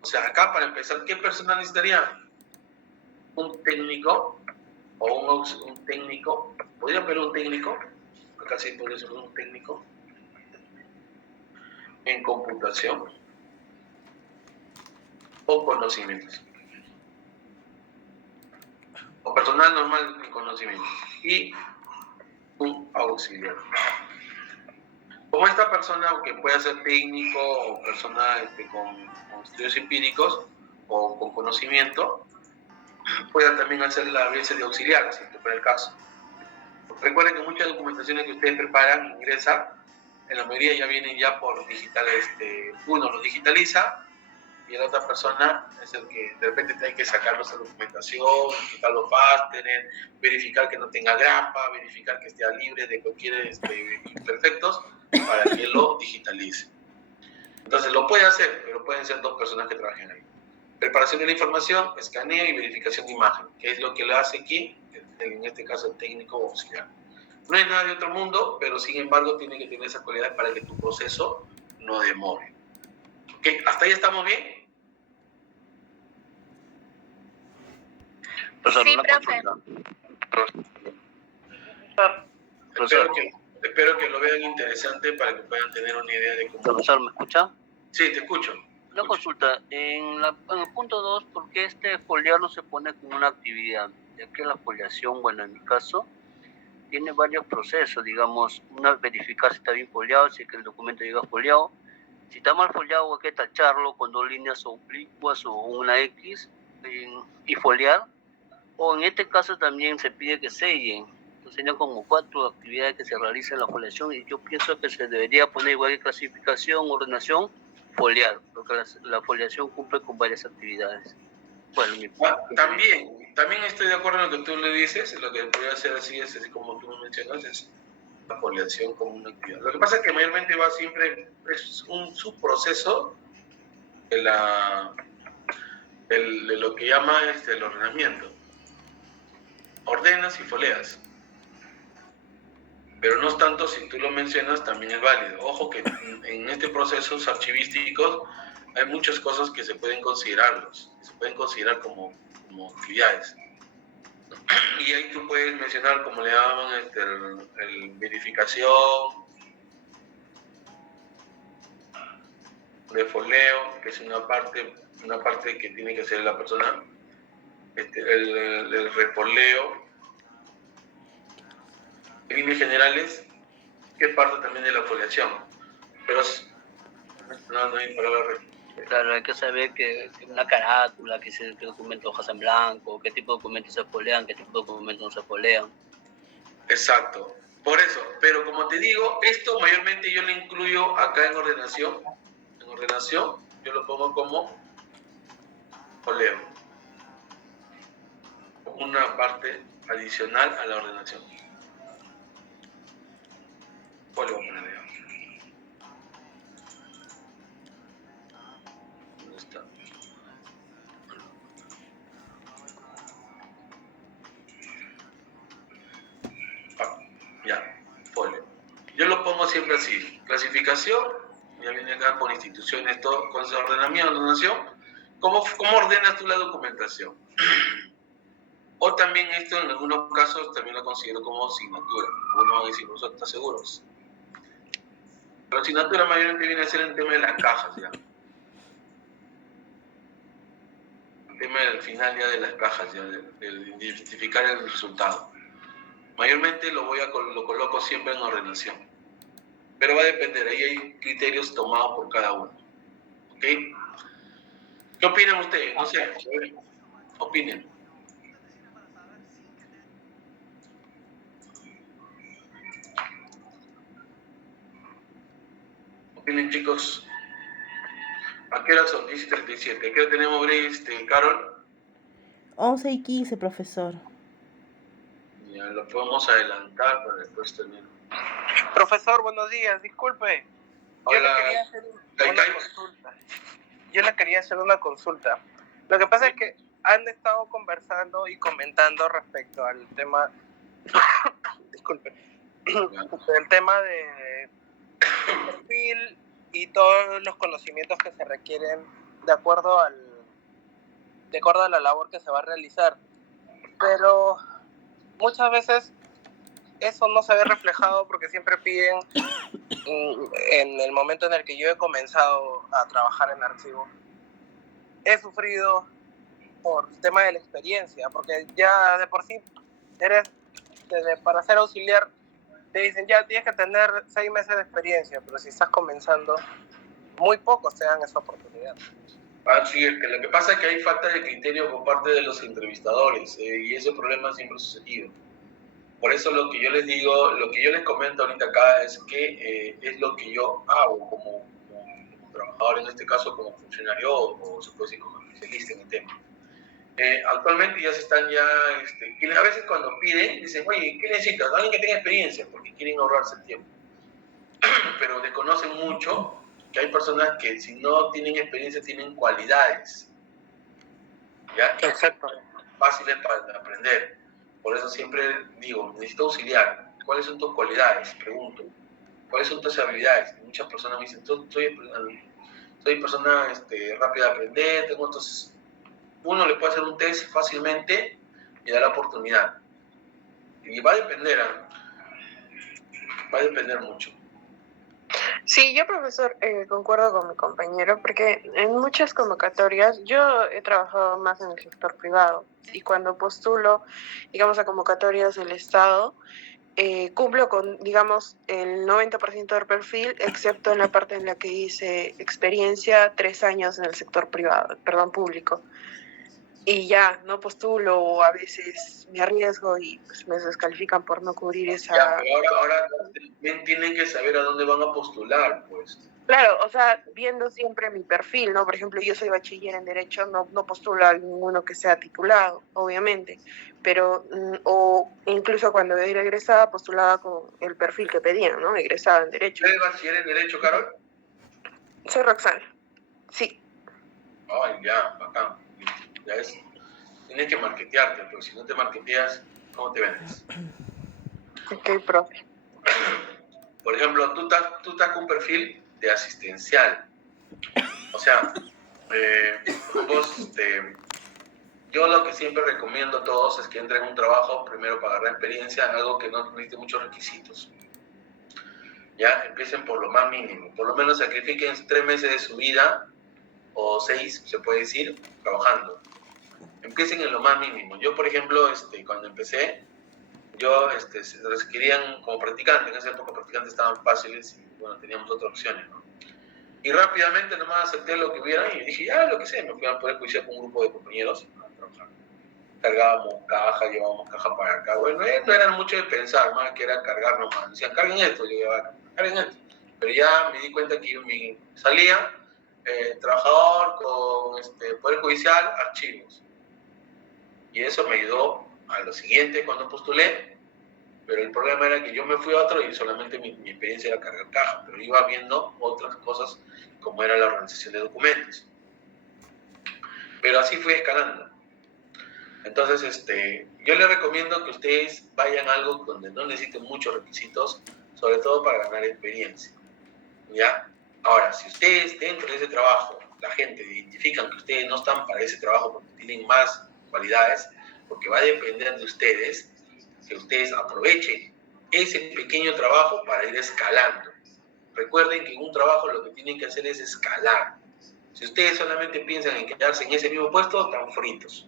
O sea, acá para empezar, ¿qué persona necesitaría? Un técnico o un técnico, podría haber un técnico, acá sí podría ser un técnico en computación o conocimientos. O personal normal en conocimientos. Y un auxiliar. como esta persona, aunque pueda ser técnico o persona con estudios empíricos o con conocimiento, pueda también hacer la veces de auxiliar, si fuera el caso. Recuerden que muchas documentaciones que ustedes preparan, ingresan, en la mayoría ya vienen ya por digital, uno lo digitaliza y la otra persona es el que de repente tiene que sacar esa documentación, quitar los fastenes, verificar que no tenga grapa, verificar que esté libre de cualquier imperfectos para que lo digitalice. Entonces lo puede hacer, pero pueden ser dos personas que trabajen ahí. Preparación de la información, escaneo y verificación de imagen, que es lo que lo hace aquí, en este caso el técnico o auxiliar. No es nada de otro mundo, pero sin embargo tiene que tener esa cualidad para que tu proceso no demore. ¿Ok? ¿Hasta ahí estamos bien? Profesor, Sí, una profe. consulta. Espero que lo vean interesante para que puedan tener una idea de cómo... Profesor, ¿me escucha? Sí, te escucho. Una consulta, en el punto 2, ¿por qué foliar no se pone como una actividad? Ya que la foliación, bueno, en mi caso, tiene varios procesos, digamos, una verificar si está bien foliado, si es que el documento llega foliado. Si está mal foliado hay que tacharlo con 2 líneas oblicuas o una X y foliar. O en este caso también se pide que sellen. Entonces serían como 4 actividades que se realizan en la foliación y yo pienso que se debería poner igual que clasificación, ordenación, foliar, porque la foliación cumple con varias actividades. Bueno, También estoy de acuerdo en lo que tú le dices, lo que podría hacer así es como tú me mencionas, es la foliación como una actividad. Lo que pasa es que mayormente va siempre, es un subproceso de lo que llama el ordenamiento. Ordenas y foleas. Pero no es tanto, si tú lo mencionas, también es válido. Ojo que en este proceso archivísticos hay muchas cosas que se pueden considerar como actividades. Y ahí tú puedes mencionar, como le llaman, el verificación de foleo, que es una parte que tiene que hacer la persona, el refoleo. En líneas generales, que es parte también de la foliación. Pero no hay palabra. Claro, hay que saber que una carátula, qué documentos hojas en blanco, qué tipo de documentos se folean, qué tipo de documentos no se folean. Exacto, por eso. Pero como te digo, esto mayormente yo lo incluyo acá en ordenación. En ordenación yo lo pongo como foleo. Una parte adicional a la ordenación. Foleo. ¿Dónde está? Ya, folio. Yo lo pongo siempre así. Clasificación, ya viene acá por instituciones, todo, con su ordenamiento, ordenación. ¿Cómo ordenas tú la documentación? O también esto en algunos casos también lo considero como asignatura. Uno va a decir, ¿vosotros estás seguros? La asignatura mayormente viene a ser el tema de las cajas, ya. El tema del final ya de las cajas, ya, de identificar el resultado. Mayormente lo coloco siempre en ordenación. Pero va a depender, ahí hay criterios tomados por cada uno. ¿Ok? ¿Qué opinan ustedes? No sé, opinen. Opinen, chicos. ¿A qué hora son? 10:37. ¿A qué hora tenemos break, Carol? 11:15, profesor. Ya, lo podemos adelantar para después terminar. Profesor, buenos días, disculpe. Yo le quería hacer una consulta. Una consulta. Lo que pasa es que han estado conversando y comentando respecto al tema, disculpe, el tema de perfil y todos los conocimientos que se requieren de acuerdo a la labor que se va a realizar. Pero muchas veces eso no se ve reflejado porque siempre piden, en el momento en el que yo he comenzado a trabajar en archivo, he sufrido por el tema de la experiencia, porque ya de por sí para ser auxiliar te dicen, ya tienes que tener 6 meses de experiencia, pero si estás comenzando, muy pocos te dan esa oportunidad. Así es, que lo que pasa es que hay falta de criterio por parte de los entrevistadores, y ese problema siempre ha sucedido. Por eso lo que yo les digo, lo que yo les comento ahorita acá es que es lo que yo hago como trabajador, en este caso como funcionario o se puede decir como especialista en el tema. Actualmente ya se están a veces cuando piden, dicen, oye, ¿qué necesitas? Alguien que tenga experiencia, porque quieren ahorrarse el tiempo. Pero desconocen mucho que hay personas que si no tienen experiencia tienen cualidades. ¿Ya? Exacto. Fáciles para aprender. Por eso siempre digo, necesito auxiliar. ¿Cuáles son tus cualidades? Pregunto. ¿Cuáles son tus habilidades? Y muchas personas me dicen, soy persona rápida de aprender, entonces uno le puede hacer un test fácilmente y dar la oportunidad. Y va a depender, va a depender mucho. Sí, yo, profesor, concuerdo con mi compañero, porque en muchas convocatorias, yo he trabajado más en el sector privado, y cuando postulo, digamos, a convocatorias del Estado, cumplo con, digamos, el 90% del perfil, excepto en la parte en la que hice experiencia 3 años en el sector privado, público. Y ya, no postulo, o a veces me arriesgo y pues me descalifican por no cubrir esa... Ya, pero ahora también tienen que saber a dónde van a postular, pues. Claro, o sea, viendo siempre mi perfil, ¿no? Por ejemplo, yo soy bachiller en Derecho, no postulo a ninguno que sea titulado, obviamente, pero, o incluso cuando era egresada, postulaba con el perfil que pedían, ¿no? Egresada en Derecho. ¿Eres bachiller en Derecho, Carol? Soy Roxana, sí. Ay, ya, bacán. Ya es. Tienes que marketearte, pero si no te marketeas, ¿cómo te vendes? Ok, profe. Por ejemplo, tú estás con un perfil de asistencial. O sea, yo lo que siempre recomiendo a todos es que entren a un trabajo primero para agarrar experiencia en algo que no necesite muchos requisitos. Ya, empiecen por lo más mínimo. Por lo menos sacrifiquen 3 meses de su vida, o 6, se puede decir, trabajando. Empiecen en lo más mínimo. Yo, por ejemplo, cuando empecé, se requerían como practicante. En esa época practicantes estaban fáciles y, bueno, teníamos otras opciones, ¿no? Y rápidamente nomás acepté lo que hubiera y dije, ya, lo que sé, me fui a poder juiciar con un grupo de compañeros a trabajar. Cargábamos caja, llevábamos caja para acá. Bueno, no era mucho de pensar, más que era cargar nomás. Decían, carguen esto, yo llevaba, carguen esto. Pero ya me di cuenta que yo salía, trabajador con Poder Judicial, archivos. Y eso me ayudó a lo siguiente cuando postulé, pero el problema era que yo me fui a otro y solamente mi experiencia era cargar caja, pero iba viendo otras cosas como era la organización de documentos. Pero así fui escalando. Entonces, yo les recomiendo que ustedes vayan a algo donde no necesiten muchos requisitos, sobre todo para ganar experiencia. ¿Ya? Ahora, si ustedes dentro de ese trabajo, la gente identifican que ustedes no están para ese trabajo porque tienen más cualidades, porque va a depender de ustedes, que ustedes aprovechen ese pequeño trabajo para ir escalando. Recuerden que en un trabajo lo que tienen que hacer es escalar. Si ustedes solamente piensan en quedarse en ese mismo puesto, están fritos.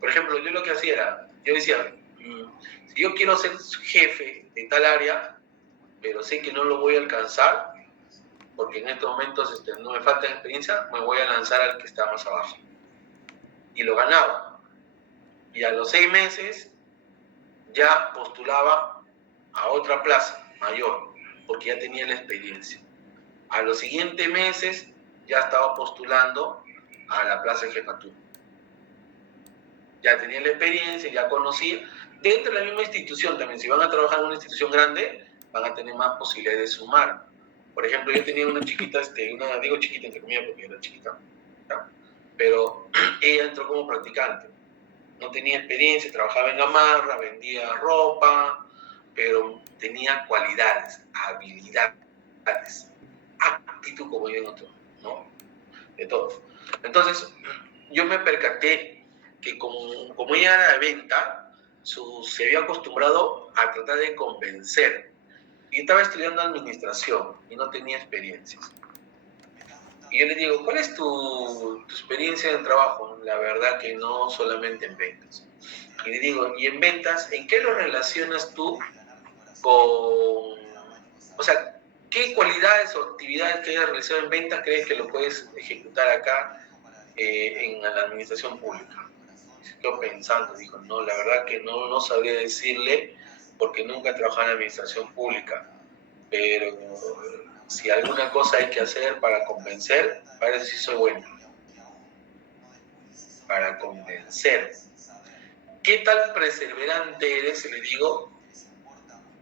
Por ejemplo, yo lo que hacía era, yo decía, si yo quiero ser jefe de tal área, pero sé que no lo voy a alcanzar, porque en estos momentos no me falta experiencia, me voy a lanzar al que está más abajo. Y lo ganaba. Y a los 6 meses ya postulaba a otra plaza mayor, porque ya tenía la experiencia. A los siguientes meses ya estaba postulando a la plaza de jefatura. Ya tenía la experiencia, ya conocía. Dentro de la misma institución también, si van a trabajar en una institución grande, van a tener más posibilidades de sumar. Por ejemplo, yo tenía una chiquita, digo chiquita entre comillas porque era chiquita, ¿no? Pero ella entró como practicante. No tenía experiencia, trabajaba en gamarra, vendía ropa, pero tenía cualidades, habilidades, actitud, como digo en otro, ¿no? De todos. Entonces, yo me percaté que como ella era de venta, se había acostumbrado a tratar de convencer. Y estaba estudiando administración y no tenía experiencias. Y yo le digo, ¿cuál es tu experiencia en el trabajo? La verdad que no solamente en ventas. Y le digo, ¿y en ventas, en qué lo relacionas tú o sea, ¿qué cualidades o actividades que hayas realizado en ventas crees que lo puedes ejecutar acá en la administración pública? Se quedó pensando, dijo, no, la verdad que no sabría decirle porque nunca he trabajado en administración pública, pero si alguna cosa hay que hacer para convencer, para eso sí soy bueno. Para convencer. ¿Qué tal perseverante eres, le digo,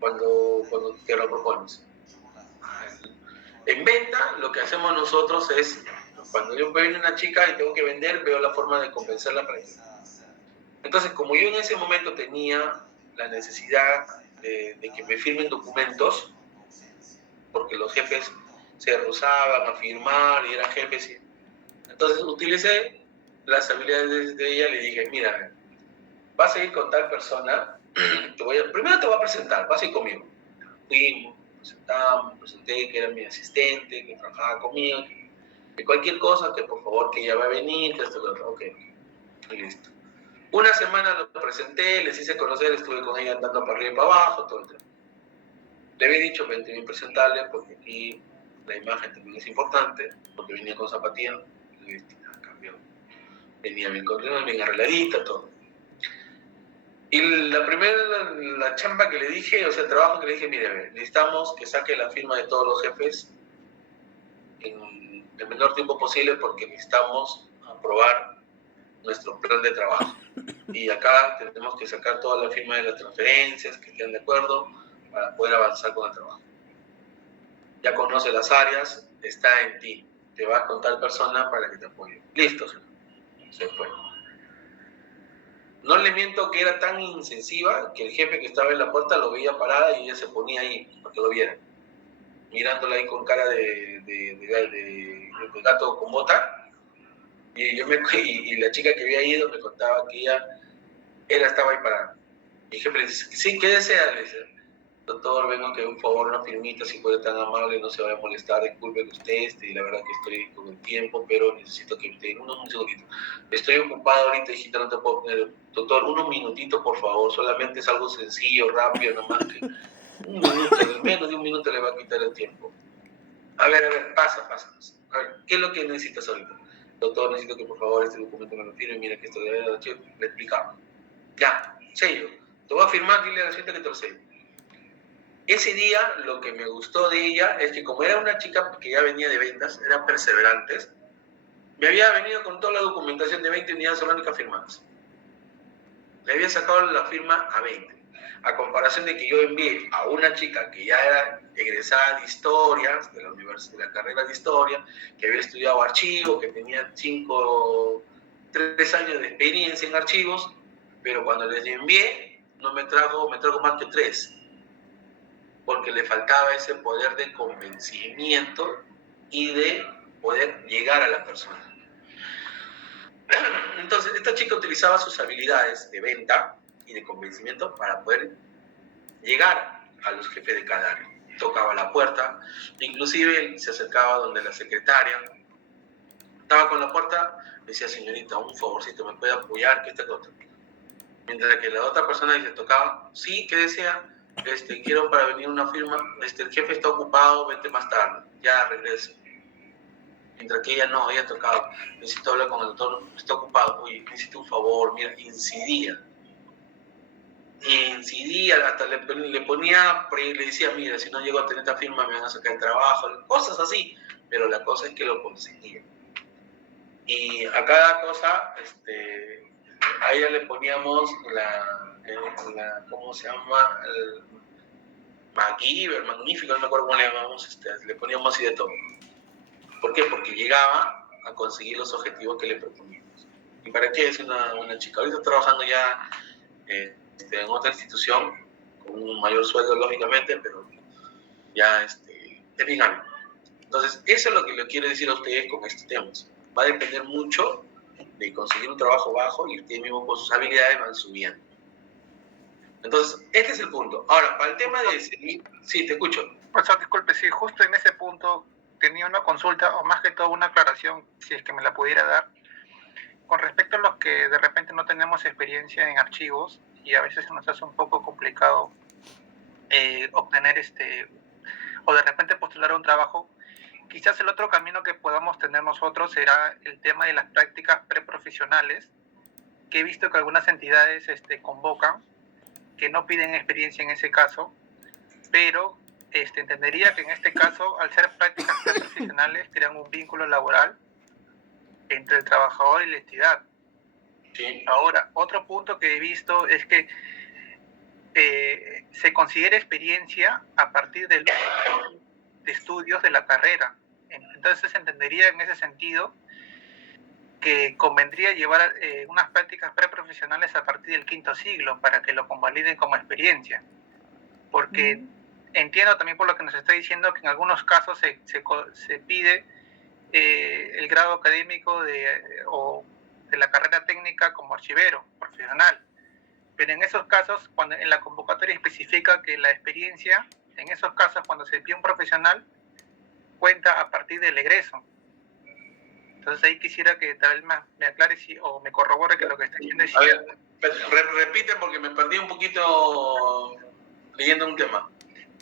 cuando te lo propones? En venta, lo que hacemos nosotros es, cuando yo veo una chica y tengo que vender, veo la forma de convencerla para que... Entonces, como yo en ese momento tenía la necesidad de que me firmen documentos, porque los jefes se rehusaban a firmar y eran jefes, entonces utilicé las habilidades de ella, le dije, mira, vas a ir con tal persona, primero te voy a presentar, vas a ir conmigo. Fuimos, presentamos, presenté que era mi asistente, que trabajaba conmigo, que cualquier cosa, que por favor, que ella va a venir, que esto, que otro, ok, y listo. Una semana lo presenté, les hice conocer, estuve con ella andando para arriba y para abajo, todo el tiempo. Le había dicho, vente bien presentable, porque aquí la imagen también es importante, porque venía con zapatillas, cambió. Venía bien corriendo, bien arregladita, todo. Y la chamba que le dije, o sea, el trabajo que le dije, mire, necesitamos que saque la firma de todos los jefes en el menor tiempo posible porque necesitamos aprobar nuestro plan de trabajo. Y acá tenemos que sacar toda la firma de las transferencias, que estén de acuerdo, para poder avanzar con el trabajo. Ya conoce las áreas, está en ti. Te vas con tal persona para que te apoye. Listo, se fue. No le miento que era tan insensiva que el jefe que estaba en la puerta lo veía parada y ella se ponía ahí para que lo vieran. Mirándola ahí con cara de gato con bota. Y la chica que había ido me contaba que ella estaba ahí parada. Y el jefe le dice, sí, ¿qué desea? Le dice, doctor, vengo que un favor, una firmita, si puede tan amable, no se vaya a molestar, disculpe que usted y la verdad que estoy con el tiempo, pero necesito que usted, un segundito, estoy ocupado ahorita, hijita, no te puedo poner, doctor, unos minutitos, por favor, solamente es algo sencillo, rápido, nomás que un minuto, menos de un minuto le va a quitar el tiempo. A ver, pasa. A ver, ¿qué es lo que necesitas ahorita? Doctor, necesito que por favor este documento me lo firme, mira que esto debe de le explicamos. Ya, sello, te voy a firmar, dile a la gente que te lo sello. Ese día lo que me gustó de ella es que como era una chica que ya venía de ventas, eran perseverantes, me había venido con toda la documentación de 20 unidades orgánicas firmadas. Le había sacado la firma a 20. A comparación de que yo envié a una chica que ya era egresada de historia, de la universidad, de la carrera de historia, que había estudiado archivos, que tenía 3 años de experiencia en archivos, pero cuando les envié, no me trajo más que 3. Porque le faltaba ese poder de convencimiento y de poder llegar a la persona. Entonces, esta chica utilizaba sus habilidades de venta y de convencimiento para poder llegar a los jefes de cada área. Tocaba la puerta, inclusive se acercaba donde la secretaria. Estaba con la puerta, decía, señorita, un favorcito, ¿me puede apoyar? ¿Qué está cosa? Mientras que la otra persona dice, tocaba, sí, ¿qué desea? Quiero para venir una firma, el jefe está ocupado, vente más tarde, ya regreso. Mientras que ella no, ella tocaba, necesito hablar con el doctor, está ocupado, oye, necesito un favor, mira, incidía, hasta le ponía, le decía, mira, si no llego a tener esta firma me van a sacar el trabajo, cosas así, pero la cosa es que lo conseguía. Y a cada cosa, a ella le poníamos ¿cómo se llama? MacGyver, magnífico, no me acuerdo cómo le llamamos, le poníamos así de todo. ¿Por qué? Porque llegaba a conseguir los objetivos que le proponíamos. ¿Y para qué es una chica? Ahorita está trabajando ya en otra institución, con un mayor sueldo, lógicamente, pero ya es bien hábil. Entonces, eso es lo que le quiero decir a ustedes con estos temas. Va a depender mucho de conseguir un trabajo bajo y ustedes mismos con sus habilidades van subiendo. Entonces, este es el punto. Ahora, para el tema de seguir... Sí, te escucho. Profesor, disculpe, sí, justo en ese punto tenía una consulta, o más que todo una aclaración, si es que me la pudiera dar, con respecto a los que de repente no tenemos experiencia en archivos y a veces se nos hace un poco complicado obtener o de repente postular a un trabajo. Quizás el otro camino que podamos tener nosotros será el tema de las prácticas preprofesionales, que he visto que algunas entidades convocan, que no piden experiencia en ese caso, pero entendería que en este caso, al ser prácticas preprofesionales, crean un vínculo laboral entre el trabajador y la entidad. Sí. Ahora, otro punto que he visto es que se considera experiencia a partir del último de estudios de la carrera. Entonces entendería en ese sentido que convendría llevar unas prácticas preprofesionales a partir del 5º siglo para que lo convaliden como experiencia. Porque entiendo también por lo que nos está diciendo que en algunos casos se pide el grado académico o de la carrera técnica como archivero profesional. Pero en esos casos, cuando en la convocatoria especifica que la experiencia, en esos casos, cuando se pide un profesional, cuenta a partir del egreso. Entonces ahí quisiera que tal vez me aclare o me corrobore que lo que está diciendo es cierto. Repite porque me perdí un poquito leyendo un tema.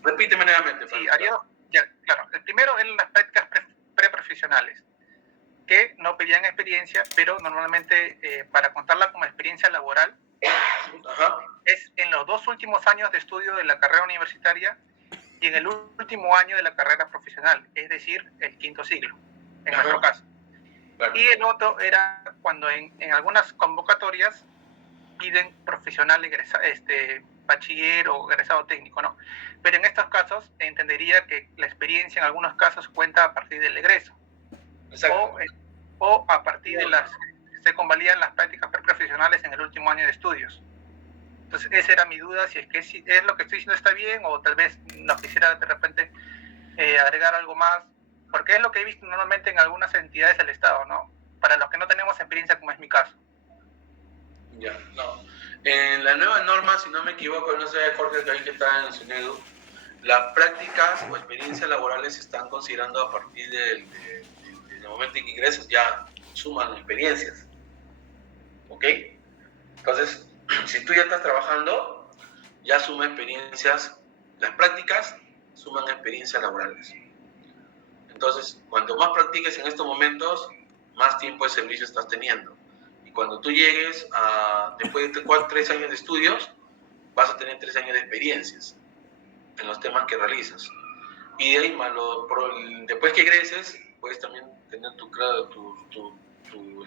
Repíteme nuevamente. Sí, claro. El primero es las prácticas preprofesionales, que no pedían experiencia, pero normalmente para contarla como experiencia laboral, es en los 2 últimos años de estudio de la carrera universitaria y en el último año de la carrera profesional, es decir, el 5º siglo, en nuestro caso. Y el otro era cuando en algunas convocatorias piden profesional bachiller o egresado técnico, ¿no? Pero en estos casos entendería que la experiencia en algunos casos cuenta a partir del egreso. O a partir de se convalidan las prácticas preprofesionales en el último año de estudios. Entonces esa era mi duda, si es lo que estoy diciendo está bien, o tal vez nos quisiera de repente agregar algo más, porque es lo que he visto normalmente en algunas entidades del Estado, ¿no? Para los que no tenemos experiencia, como es mi caso. Ya, no. En la nueva norma, si no me equivoco, no sé, Jorge, que ahí que está en SUNEDU, las prácticas o experiencias laborales se están considerando a partir del momento en que ingresas, ya suman experiencias. ¿Ok? Entonces, si tú ya estás trabajando, ya suma experiencias, las prácticas suman experiencias laborales. Entonces, cuanto más practiques en estos momentos, más tiempo de servicio estás teniendo. Y cuando tú llegues después de 3 años de estudios, vas a tener 3 años de experiencias en los temas que realizas. Y de ahí, después que egreses, puedes también tener tus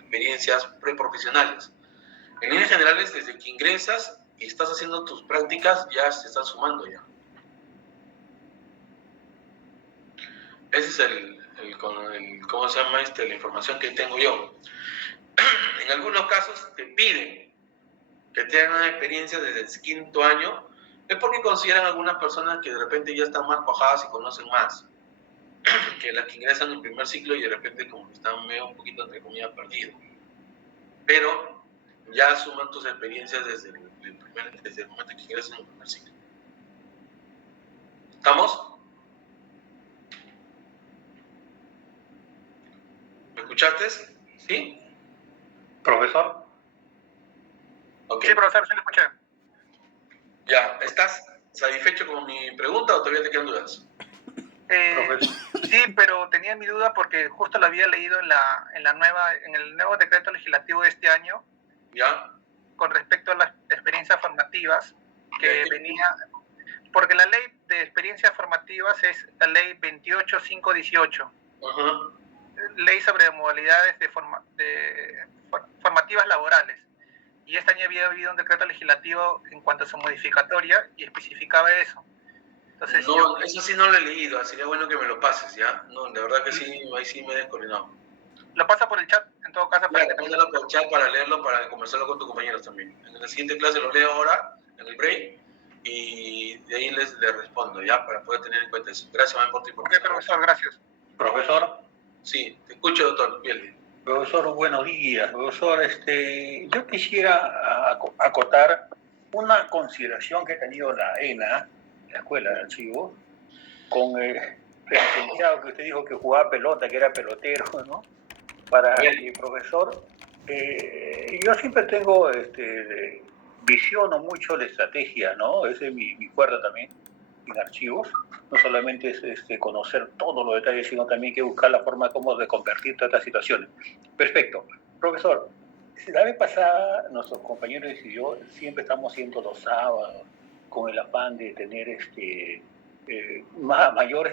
experiencias preprofesionales. En líneas generales, desde que ingresas y estás haciendo tus prácticas, ya se están sumando ya. Ese es ¿cómo se llama? La información que tengo yo. En algunos casos te piden que tengan una experiencia desde el 5º año, es porque consideran algunas personas que de repente ya están más cuajadas y conocen más que las que ingresan en el primer ciclo y de repente como que están medio un poquito entre comillas perdidos. Pero ya suman tus experiencias desde el momento que ingresan en el primer ciclo. ¿Estamos? ¿Me escuchaste? ¿Sí? ¿Profesor? Okay. Sí, profesor, sí le escuché. Ya, ¿estás satisfecho con mi pregunta o todavía te quedan dudas? Sí, pero tenía mi duda porque justo lo había leído en el nuevo decreto legislativo de este año. ¿Ya? Con respecto a las experiencias formativas que venía, porque la ley de experiencias formativas es la ley 28518. Ley sobre modalidades formativas laborales. Y este año había habido un decreto legislativo en cuanto a su modificatoria y especificaba eso. Entonces, no, eso sí no lo he leído, sería bueno que me lo pases, ¿ya? No, de verdad que sí, ahí sí me he descoordinado. Lo pasa por el chat, en todo caso. Para ponerlo por el chat, para leerlo, para conversarlo con tus compañeros también. En la siguiente clase lo leo ahora, en el break, y de ahí les respondo, ¿ya? Para poder tener en cuenta eso. Gracias, man, por tu información. Ok, profesor, gracias. ¿Profesor? Sí, te escucho, doctor Bieldi. Profesor, buenos días. Profesor, yo quisiera acotar una consideración que ha tenido la ENA, la Escuela de Archivos, con el licenciado que usted dijo que jugaba pelota, que era pelotero, ¿no? Para el profesor, yo siempre tengo, visiono mucho la estrategia, ¿no? Ese es mi fuerte también. en archivos. No solamente es conocer todos los detalles, sino también que buscar la forma como de convertir todas estas situaciones. Perfecto. Profesor, la vez pasada nuestros compañeros y yo siempre estamos haciendo los sábados con el afán de tener mayor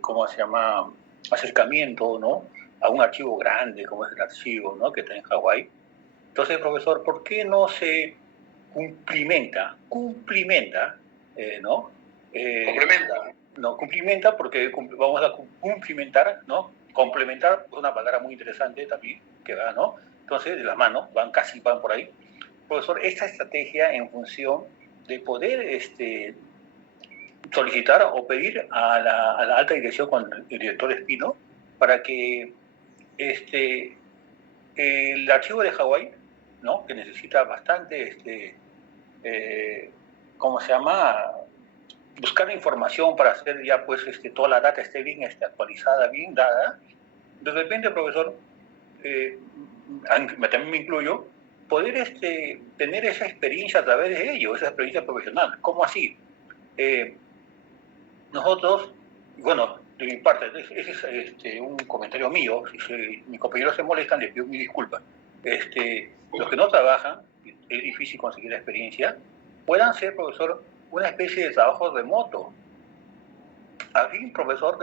¿cómo se llama? Acercamiento, ¿no? A un archivo grande como es el archivo, ¿no? Que está en Hawái. Entonces, profesor, ¿por qué no se cumplimenta, ¿no? Complementa. No, cumplimenta porque vamos a cumplimentar, ¿no? Complementar, una palabra muy interesante también, que va, ¿no? Entonces, de la mano, van por ahí. Profesor, esta estrategia en función de poder solicitar o pedir a la alta dirección con el director Espino para que el archivo de Hawái, ¿no? Que necesita bastante, ¿cómo se llama? Buscar la información para hacer ya, pues, toda la data esté bien actualizada, bien dada. De repente, profesor, también me incluyo, poder tener esa experiencia a través de ello, esa experiencia profesional. ¿Cómo así? Nosotros, bueno, de mi parte, ese es un comentario mío. Si mis compañeros se molestan, les pido mi disculpa. Los que no trabajan, es difícil conseguir la experiencia, puedan ser, profesor, una especie de trabajo remoto. A fin, profesor,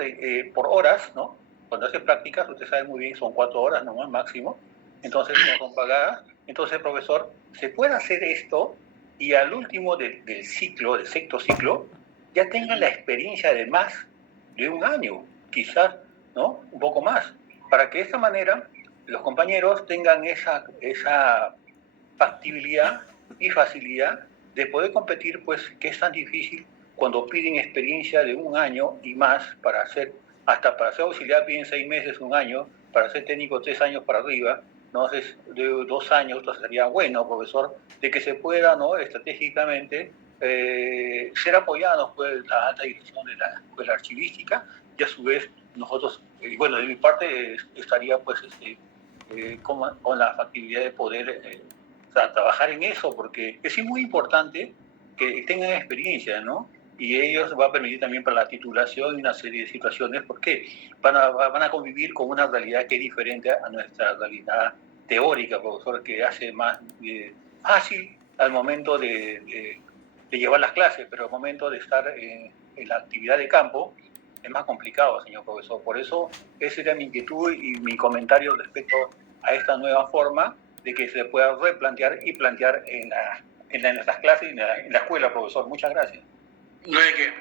por horas, ¿no? Cuando hace prácticas, usted sabe muy bien, son 4 horas nomás máximo, entonces no son pagadas. Entonces, profesor, se puede hacer esto y al último del ciclo, del sexto ciclo, ya tengan la experiencia de más de un año, quizás, ¿no? Un poco más, para que de esta manera los compañeros tengan esa factibilidad y facilidad de poder competir, pues, que es tan difícil cuando piden experiencia de un año y más para hacer, hasta para ser auxiliar piden 6 meses, un año, para ser técnico 3 años para arriba. Entonces, de 2 años, entonces sería bueno, profesor, de que se pueda, ¿no? Estratégicamente ser apoyados por la alta dirección de la escuela archivística, y a su vez nosotros, bueno, de mi parte estaría pues con la factibilidad de poder trabajar en eso, porque es muy importante que tengan experiencia, ¿no? Y ellos va a permitir también para la titulación y una serie de situaciones, porque van a convivir con una realidad que es diferente a nuestra realidad teórica, profesor, que hace más fácil al momento de llevar las clases, pero al momento de estar en la actividad de campo es más complicado, señor profesor. Por eso esa era mi inquietud y mi comentario respecto a esta nueva forma de que se pueda replantear y plantear en las clases y en la escuela, profesor. Muchas gracias. No hay que.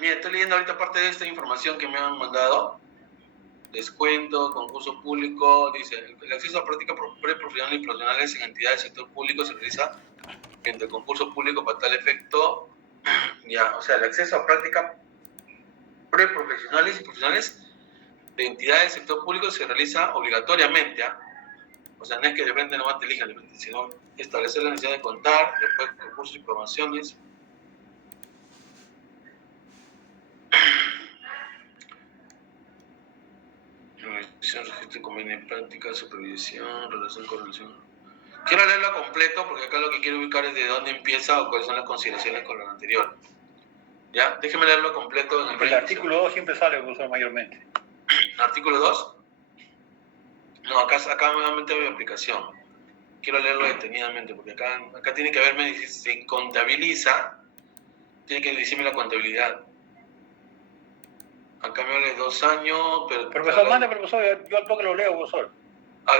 Mira, estoy leyendo ahorita parte de esta información que me han mandado. Descuento, concurso público, dice, el acceso a prácticas preprofesionales y profesionales en entidades del sector público se realiza mediante el concurso público para tal efecto. Ya, o sea, el acceso a prácticas preprofesionales y profesionales de entidades del sector público se realiza obligatoriamente, ¿ah? O sea, no es que de repente nomás te elijan, sino establecer la necesidad de contar, después concursos y promociones. Registro, convenio, práctica, supervisión, relación con relación. Quiero leerlo completo porque acá lo que quiero ubicar es de dónde empieza o cuáles son las consideraciones con lo anterior. ¿Ya? Déjeme leerlo completo. En el artículo 2 siempre sale, profesor, mayormente. ¿Artículo 2? No, acá nuevamente hay aplicación. Quiero leerlo detenidamente porque acá tiene que haberme, si se contabiliza, tiene que decirme la contabilidad. Acá me habla de 2 años, pero... Profesor, mande, profesor, yo al toque lo leo, profesor.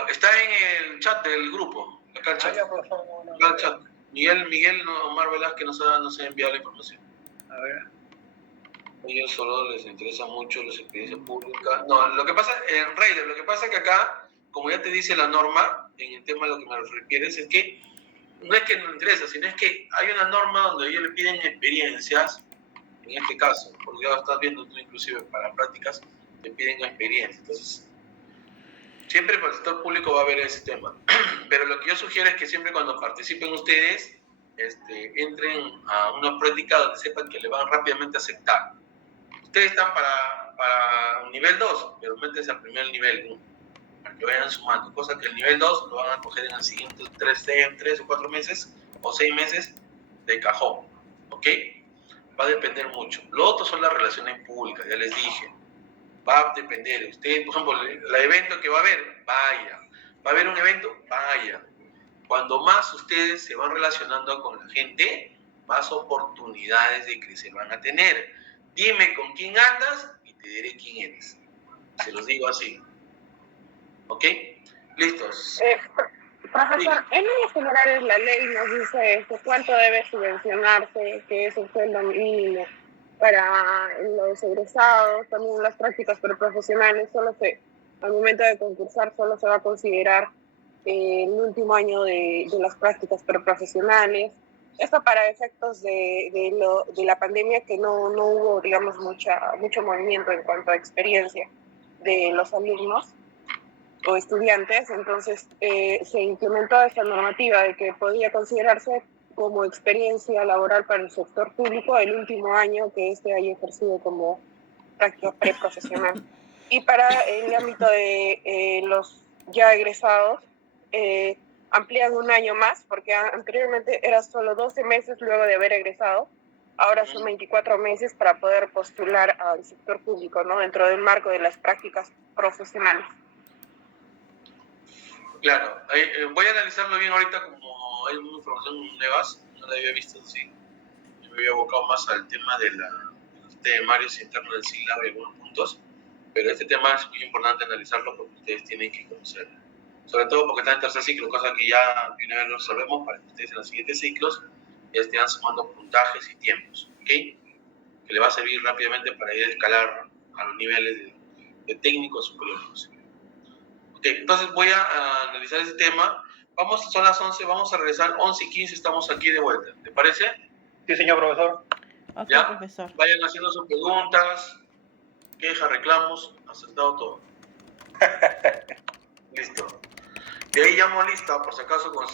Está en el chat del grupo. Acá el chat. Acá el chat. Miguel Omar Velázquez nos ha enviado la información. A ver. A ellos solo les interesa mucho las experiencias públicas. No, lo que pasa, en Raider, lo que pasa es que acá, como ya te dice la norma, en el tema de lo que me refieres, es que no es que no interesa, sino es que hay una norma donde ellos le piden experiencias. En este caso, porque ya lo estás viendo tú inclusive para prácticas, te piden experiencia. Entonces, siempre para el sector público va a haber ese tema. Pero lo que yo sugiero es que siempre cuando participen ustedes, entren a una práctica donde sepan que le van rápidamente a aceptar. Ustedes están para un nivel 2, pero métanse al primer nivel 1, para que vayan sumando. Cosa que el nivel 2 lo van a coger en el siguiente 3 o 4 meses o 6 meses de cajón. ¿Ok? va a depender mucho. Lo otro son las relaciones públicas, ya les dije. Va a depender. Usted, por ejemplo, el evento que va a haber, vaya. Va a haber un evento, vaya. Cuando más ustedes se van relacionando con la gente, más oportunidades de crecer van a tener. Dime con quién andas y te diré quién eres. Se los digo así. ¿Ok? ¿Listos? Profesor, en líneas generales la ley nos dice cuánto debe subvencionarse, que es el sueldo mínimo para los egresados, también las prácticas preprofesionales. Al momento de concursar solo se va a considerar el último año de las prácticas preprofesionales. Esto para efectos de la pandemia, que no hubo, digamos, mucho movimiento en cuanto a experiencia de los alumnos o estudiantes. Entonces se implementó esta normativa de que podía considerarse como experiencia laboral para el sector público el último año que haya ejercido como práctica preprofesional. Y para el ámbito de los ya egresados, amplían un año más, porque anteriormente era solo 12 meses luego de haber egresado. Ahora son 24 meses para poder postular al sector público, ¿no? Dentro del marco de las prácticas profesionales. Claro, voy a analizarlo bien ahorita, como hay una información nuevas, no la había visto así. Yo me había abocado más al tema de los temarios internos del SILAB y algunos puntos, pero este tema es muy importante analizarlo porque ustedes tienen que conocerlo. Sobre todo porque está en tercer ciclo, cosa que ya de una vez lo sabemos para que ustedes en los siguientes ciclos ya estén sumando puntajes y tiempos, ¿ok? Que le va a servir rápidamente para ir a escalar a los niveles de técnicos superiores. Ok, entonces voy a analizar ese tema. Son las 11, vamos a regresar 11:15, estamos aquí de vuelta. ¿Te parece? Sí, señor profesor. Ok, ¿Ya? profesor. Vayan haciendo sus preguntas, quejas, reclamos, aceptado todo. Listo. De ahí llamo lista, por si acaso, con